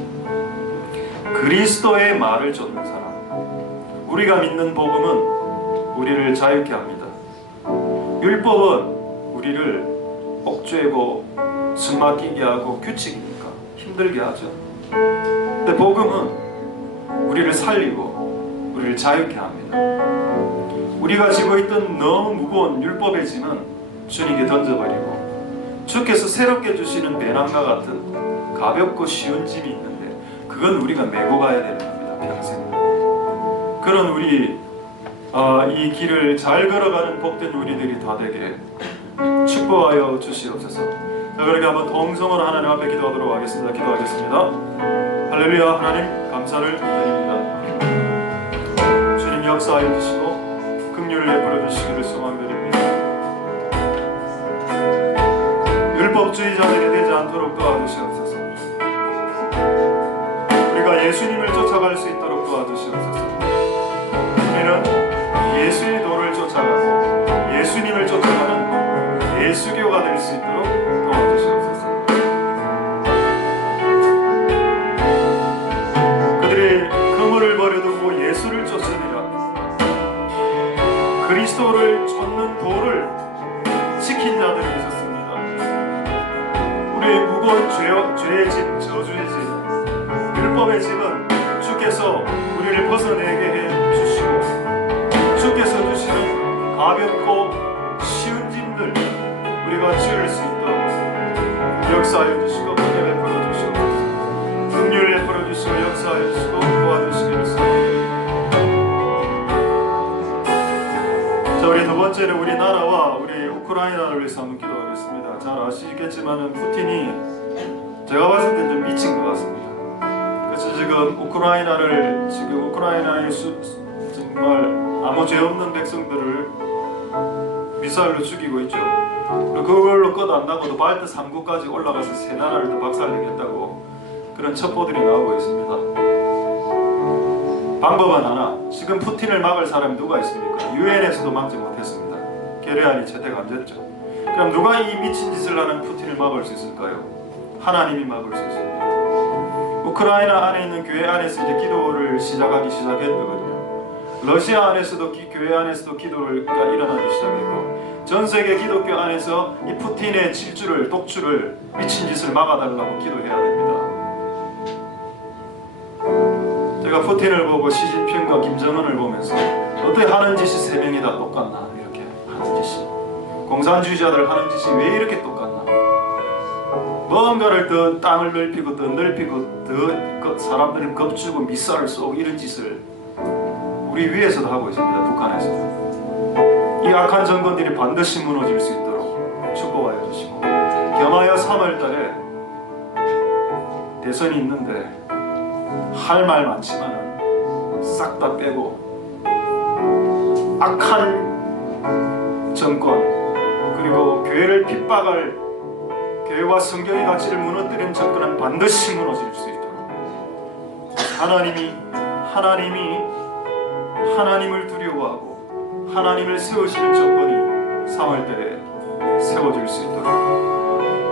그리스도의 말을 쫓는 사람. 우리가 믿는 복음은 우리를 자유케 합니다. 율법은 우리를 옥죄고 숨막히게 하고 규칙이니까 힘들게 하죠. 근데 복음은 우리를 살리고 우리를 자유케 합니다. 우리가 지고 있던 너무 무거운 율법의 짐은 주님께 던져버리고 주께서 새롭게 주시는 배낭과 같은 가볍고 쉬운 짐이 있는데 그건 우리가 메고 가야 되는 겁니다. 평생. 그런 우리 이 길을 잘 걸어가는 복된 우리들이 다 되게 축복하여 주시옵소서. 자, 그렇게 한번 동성으로 하나님 앞에 기도하도록 하겠습니다. 기도하겠습니다. 할렐루야. 하나님 감사를 드립니다. 주님 역사하여 주시고 긍휼을 베풀어 주시기를 소망드립니다. 율법주의자들이 되지 않도록 도와주시옵소서. 우리가 예수님을 쫓아갈 수 있도록 도와주시옵소서. 우리는 예수의 도를 쫓아가고 예수님을 쫓아가는 예수교가 될 수 있도록 도와주시옵소서. 그들이 그물을 버려두고 예수를 쫓으리라. 그리스도를 쫓는 도를 지킨 자들이 있었습니다. 우리의 무거운 죄의 짐, 저주의 짐, 율법의 짐은 주께서 우리를 벗어내게 해 주시고 주께서 주시는 가볍고 쉬운 짐들 우리가 지을 수 있도록 역사하여 주시고 은혜 베풀어 주시옵소서. 긍휼 베풀어 주시고 역사하여 주시고 도와주시기를 소원합니다. 자, 우리 두 번째는 우리나라와 우리 우크라이나를 위해서 한번 기도하겠습니다. 잘 아시겠지만 푸틴이 제가 봤을 때 좀 미친 것 같습니다. 그래서 지금 우크라이나의 정말 아무 죄 없는 백성들을 미사일로 죽이고 있죠. 그리고 그걸로 끝 안 나고도 발트 3국까지 올라가서 세 나라를 더 박살내겠다고 그런 첩보들이 나오고 있습니다. 방법은 하나. 지금 푸틴을 막을 사람이 누가 있습니까? 유엔에서도 막지 못했습니다. 게르안이 채택 안 됐죠. 그럼 누가 이 미친 짓을 하는 푸틴을 막을 수 있을까요? 하나님이 막을 수 있습니다. 우크라이나 안에 있는 교회 안에서 이제 기도를 시작했거든요. 러시아 안에서도 교회 안에서도 기도가 일어나기 시작했고 전 세계 기독교 안에서 이 푸틴의 질주를 독주를 미친 짓을 막아달라고 기도해야 됩니다. 제가 푸틴을 보고 시진핑과 김정은을 보면서 어떻게 하는 짓이 세 명이 다 똑같나 이렇게 하는 짓이 공산주의자들 하는 짓이 왜 이렇게 똑같나 뭔가를 더 땅을 넓히고 더 넓히고 더 사람들이 겁주고 미사를 쏘고 이런 짓을 우리 위에서도 하고 있습니다. 북한에서도. 이 악한 정권들이 반드시 무너질 수 있도록 축복하여 주시고 겸하여 3월달에 대선이 있는데 할 말 많지만 싹 다 빼고 악한 정권 그리고 교회를 핍박할 교회와 성경의 가치를 무너뜨리는 정권은 반드시 무너질 수 있도록 하나님을 두려워하고 하나님을 세우시는 정권이 3월달에 세워질 수 있도록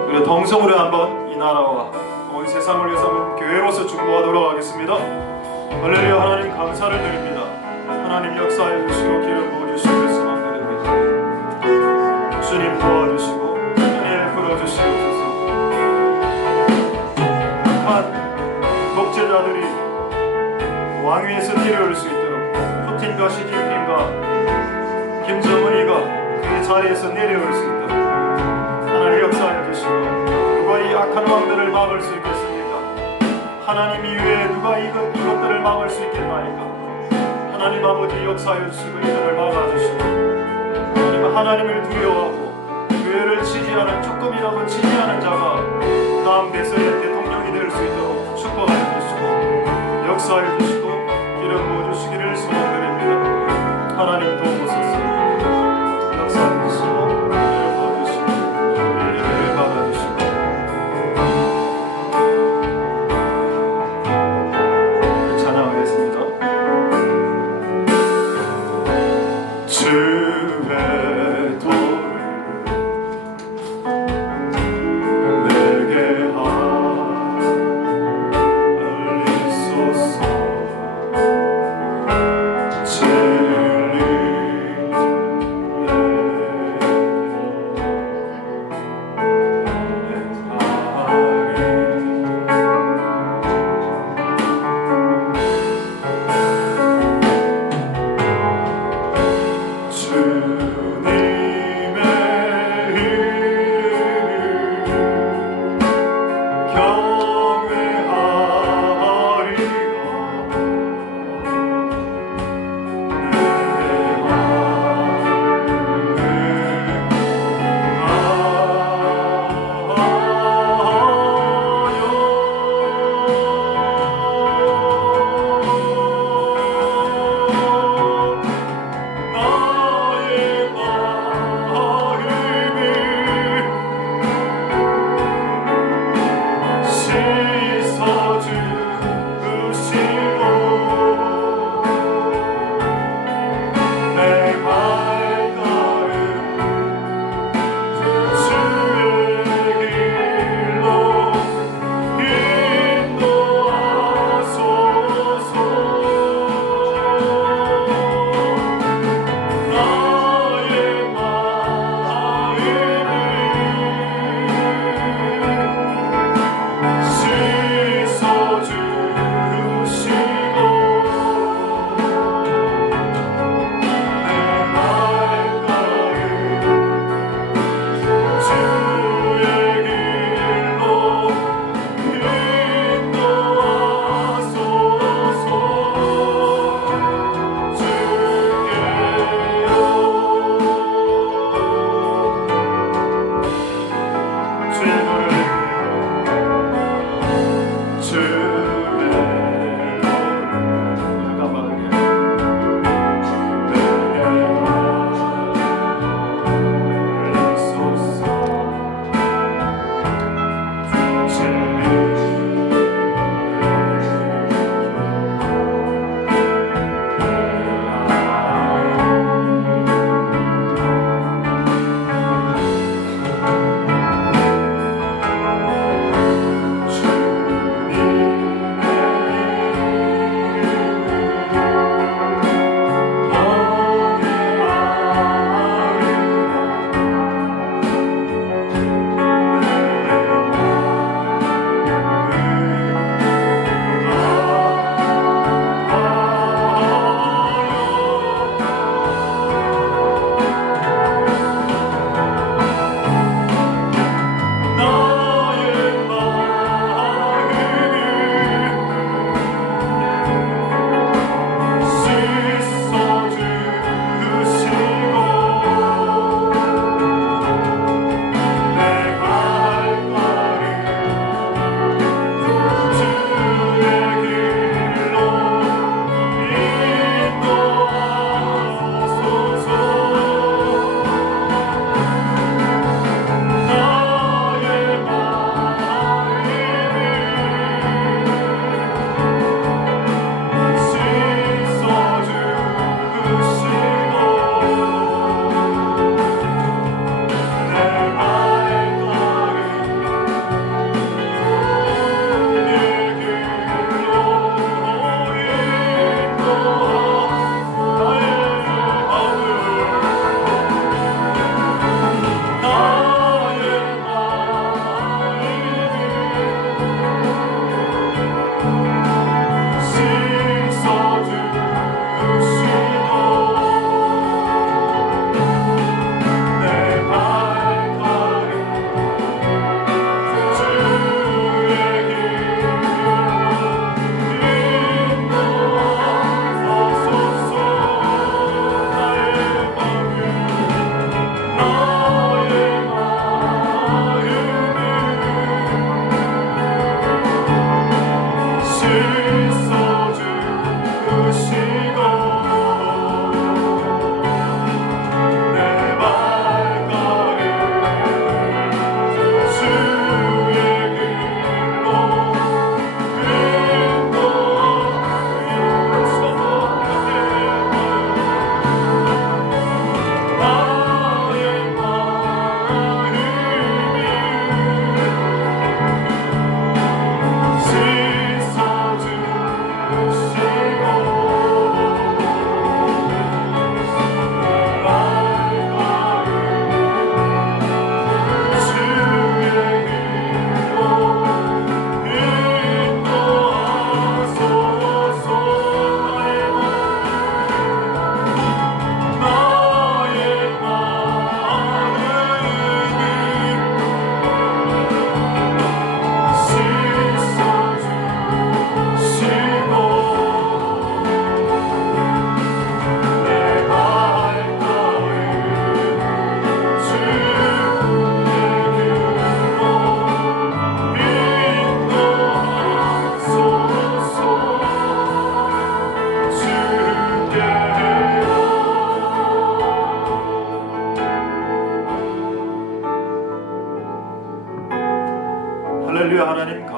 우리가 동성으로 한번 이 나라와 온 세상을 위해서 한번 교회로서 중보하도록 하겠습니다. 할렐루야. 하나님 감사를 드립니다. 하나님 역사해 주시고 기름 부어주시기를 소망드립니다. 주님 도와주시고 은혜 풀어주시옵소서. 악한 독재자들이 왕위에서 내려올 수 있도록 푸틴과 시진핑과 김정은이가 그 자리에서 내려올 수 있도록 하나님 역사해 주시고 누가 이 악한 왕들을 막을 수 있겠습니까? 하나님 이외에 누가 이것들을 막을 수 있겠나이까? 하나님 아버지 역사해 주시고 이들을 막아주시고 하나님을 두려워하고 교회를 지지하는 조금이라도 지지하는 자가 다음 대선의 대통령이 될 수 있도록 축복하여 주시고 역사해 주시고 기름 부어주시기를 소망드립니다. 하나님 도우소서. 역사해 주시고 기름 부어주시고 예배를 받아주시고 찬양하겠습니다. 주의 돌 내게 알리소서. 진리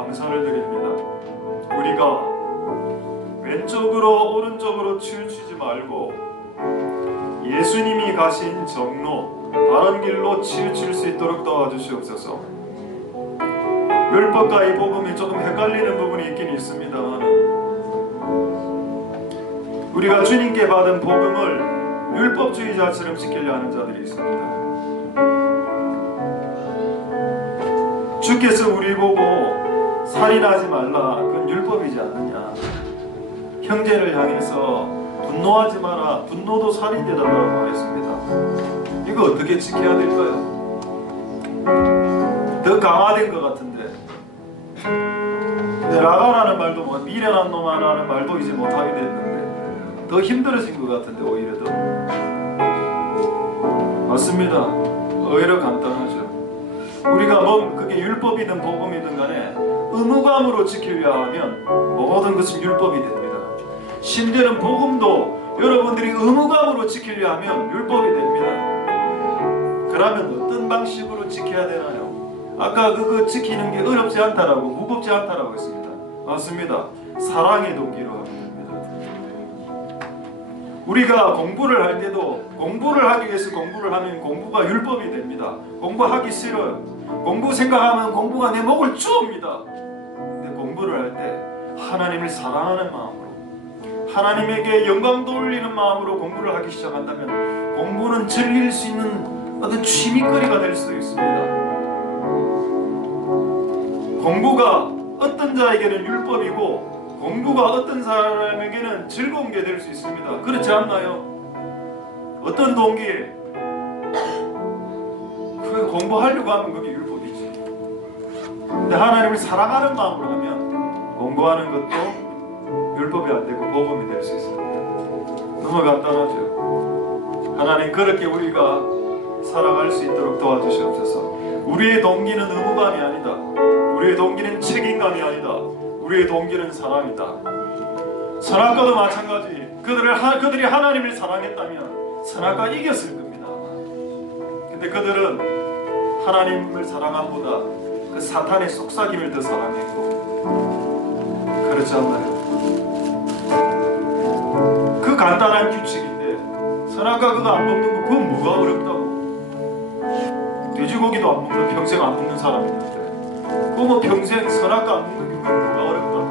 감사를 드립니다. 우리가 왼쪽으로 오른쪽으로 치우치지 말고 예수님이 가신 정로, 바른 길로 치우칠 수 있도록 도와주시옵소서. 율법과 이 복음이 조금 헷갈리는 부분이 있긴 있습니다만, 우리가 주님께 받은 복음을 율법주의자처럼 지키려 하는 자들이 있습니다. 주께서 우리 보고 살인하지 말라, 그건 율법이지 않느냐, 형제를 향해서 분노하지 마라, 분노도 살인되다라고 하였습니다. 이거 어떻게 지켜야 될까요? 더 강화된 것 같은데, 근데 라가라는 말도 뭐 미련한 놈아라는 말도 이제 못하게 됐는데 더 힘들어진 것 같은데, 오히려 더 맞습니다. 의외로 간단하죠. 우리가 그게 율법이든 복음이든 간에 의무감으로 지키려 하면 모든 것은 율법이 됩니다. 심지어는 복음도 여러분들이 의무감으로 지키려 하면 율법이 됩니다. 그러면 어떤 방식으로 지켜야 되나요? 아까 그거 지키는 게 어렵지 않다라고, 무겁지 않다라고 했습니다. 맞습니다. 사랑의 동기로 하면 됩니다. 우리가 공부를 할 때도 공부를 하기 위해서 공부를 하면 공부가 율법이 됩니다. 공부하기 싫어요. 공부 생각하면 공부가 내 목을 쪼옵니다. 근데 공부를 할 때 하나님을 사랑하는 마음으로, 하나님에게 영광 돌리는 마음으로 공부를 하기 시작한다면 공부는 즐길 수 있는 어떤 취미거리가 될 수도 있습니다. 공부가 어떤 자에게는 율법이고 공부가 어떤 사람에게는 즐거운 게 될 수 있습니다. 그렇지 않나요? 어떤 동기에 그 공부하려고 하면 그게 율법이지. 근데 하나님을 사랑하는 마음으로 하면 공부하는 것도 율법이 안 되고 복음이 될 수 있습니다. 너무 간단하죠. 하나님, 그렇게 우리가 살아갈 수 있도록 도와주시옵소서. 우리의 동기는 의무감이 아니다. 우리의 동기는 책임감이 아니다. 우리의 동기는 사랑이다. 선악과도 마찬가지. 그들이 하나님을 사랑했다면 선악과 이겼을 겁니다. 근데 그들은 하나님을 사랑함보다 그 사탄의 속삭임을 더 사랑했고, 그렇지 않나요? 그 간단한 규칙인데 선악과 그거 안 먹는 거, 그건 뭐가 어렵다고? 돼지고기도 안 먹는, 평생 안 먹는 사람이 있는데 그거 뭐 평생 선악과 안 먹는 게 뭐가 어렵다고?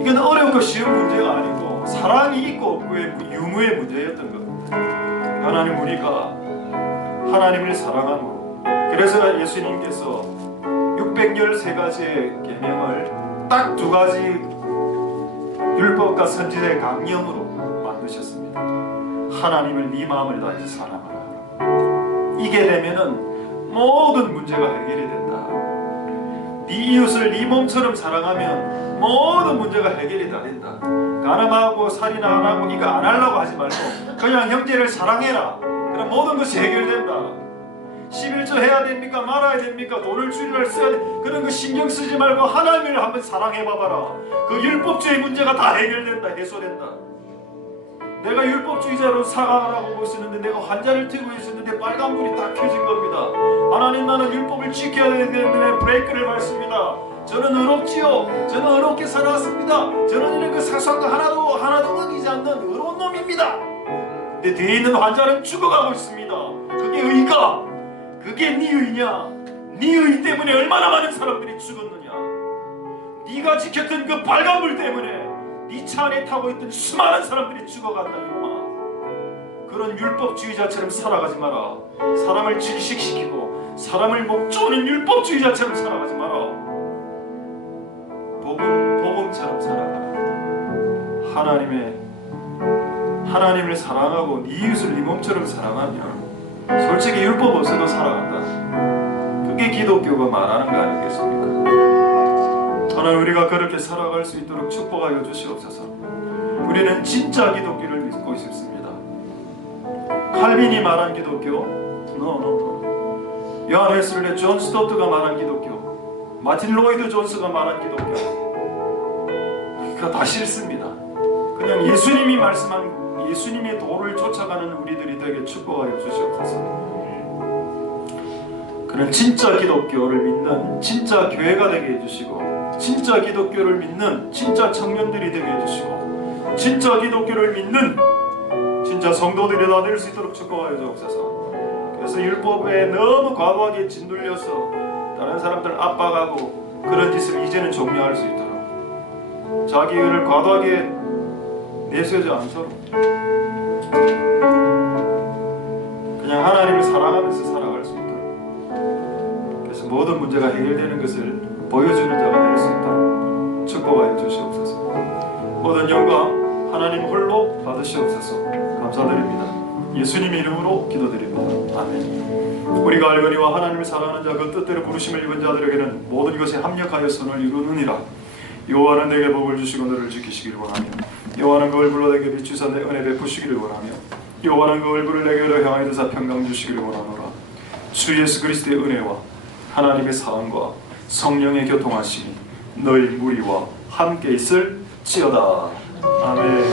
이건 어렵고 쉬운 문제가 아니고 사랑이 있고 없고의 유무의 문제였던 겁니다. 하나님, 우리가 하나님을 사랑함으로, 그래서 예수님께서 613가지의 계명을 딱 2가지 율법과 선지자의 강령으로 만드셨습니다. 하나님을 네 마음을 다해서 사랑하라. 이게 되면은 모든 문제가 해결이 된다. 네 이웃을 네 몸처럼 사랑하면 모든 문제가 해결이 다 된다. 가늠하고 살인 안 하고 이거 안 하려고 하지 말고 그냥 형제를 사랑해라. 그럼 모든 것이 해결된다. 11조 해야 됩니까? 말아야 됩니까? 돈을 줄이라 써야 돼. 그런 거 신경 쓰지 말고 하나님을 한번 사랑해봐봐라. 그 율법주의 문제가 다 해결된다. 해소된다. 내가 율법주의자로 살아가고 있었는데, 내가 환자를 들고 있었는데 빨간불이 딱 켜진 겁니다. 하나님, 나는 율법을 지켜야 되는데 브레이크를 밟습니다. 저는 의롭지요. 저는 의롭게 살아왔습니다. 저는 이런 그 사소한 거 하나도 어기지 않는 의로운 놈입니다. 근데 뒤에 있는 환자는 죽어가고 있습니다. 그게 의가? 그게 네 의냐? 네 의 때문에 얼마나 많은 사람들이 죽었느냐? 네가 지켰던 그 빨간불 때문에 네 차 안에 타고 있던 수많은 사람들이 죽어간다. 이놈아, 그런 율법주의자처럼 살아가지 마라. 사람을 질식시키고 사람을 목조는 율법주의자처럼 살아가지 마라. 복음처럼 살아가라. 하나님을 사랑하고 네 이웃을 네 몸처럼 사랑하면 솔직히 율법 없어도 살아간다. 그게 기독교가 말하는 거 아니겠습니까? 하나님, 우리가 그렇게 살아갈 수 있도록 축복하여 주시옵소서. 우리는 진짜 기독교를 믿고 싶습니다. 칼빈이 말한 기독교, 요한 웨슬리, 존 스토트가 말한 기독교, 마틴 로이드 존스가 말한 기독교, 그거 다 싫습니다. 그냥 예수님이 말씀한 예수님의 도를 쫓아가는 우리들이 되게 축복하여 주시옵소서. 그런 진짜 기독교를 믿는 진짜 교회가 되게 해주시고, 진짜 기독교를 믿는 진짜 청년들이 되게 해주시고, 진짜 기독교를 믿는 진짜 성도들이 다 될 수 있도록 축복하여 주옵소서. 그래서 율법에 너무 과도하게 짓눌려서 다른 사람들 압박하고 그런 짓을 이제는 종료할 수 있도록, 자기를 과도하게 내세우지 않도록 그냥 하나님을 사랑하면서 살아갈 수 있도록, 그래서 모든 문제가 해결되는 것을 보여주는 자가 될 수 있도록 축복하여 주시옵소서. 모든 영광 하나님 홀로 받으시옵소서. 감사드립니다. 예수님의 이름으로 기도드립니다. 아멘. 우리가 알거니와 하나님을 사랑하는 자 그 뜻대로 부르심을 입은 자들에게는 모든 것에 합력하여 선을 이루느니라. 여호와는 내게 복을 주시고 너를 지키시기를 원하며, 여호와는 그 얼굴로 내게 비추사 내 은혜 베푸시기를 원하며, 여호와는 그 얼굴을 내게로 향하여 드사 평강 주시기를 원하노라. 주 예수 그리스도의 은혜와 하나님의 사랑과 성령의 교통하심이 너희 무리와 함께 있을지어다. 아멘.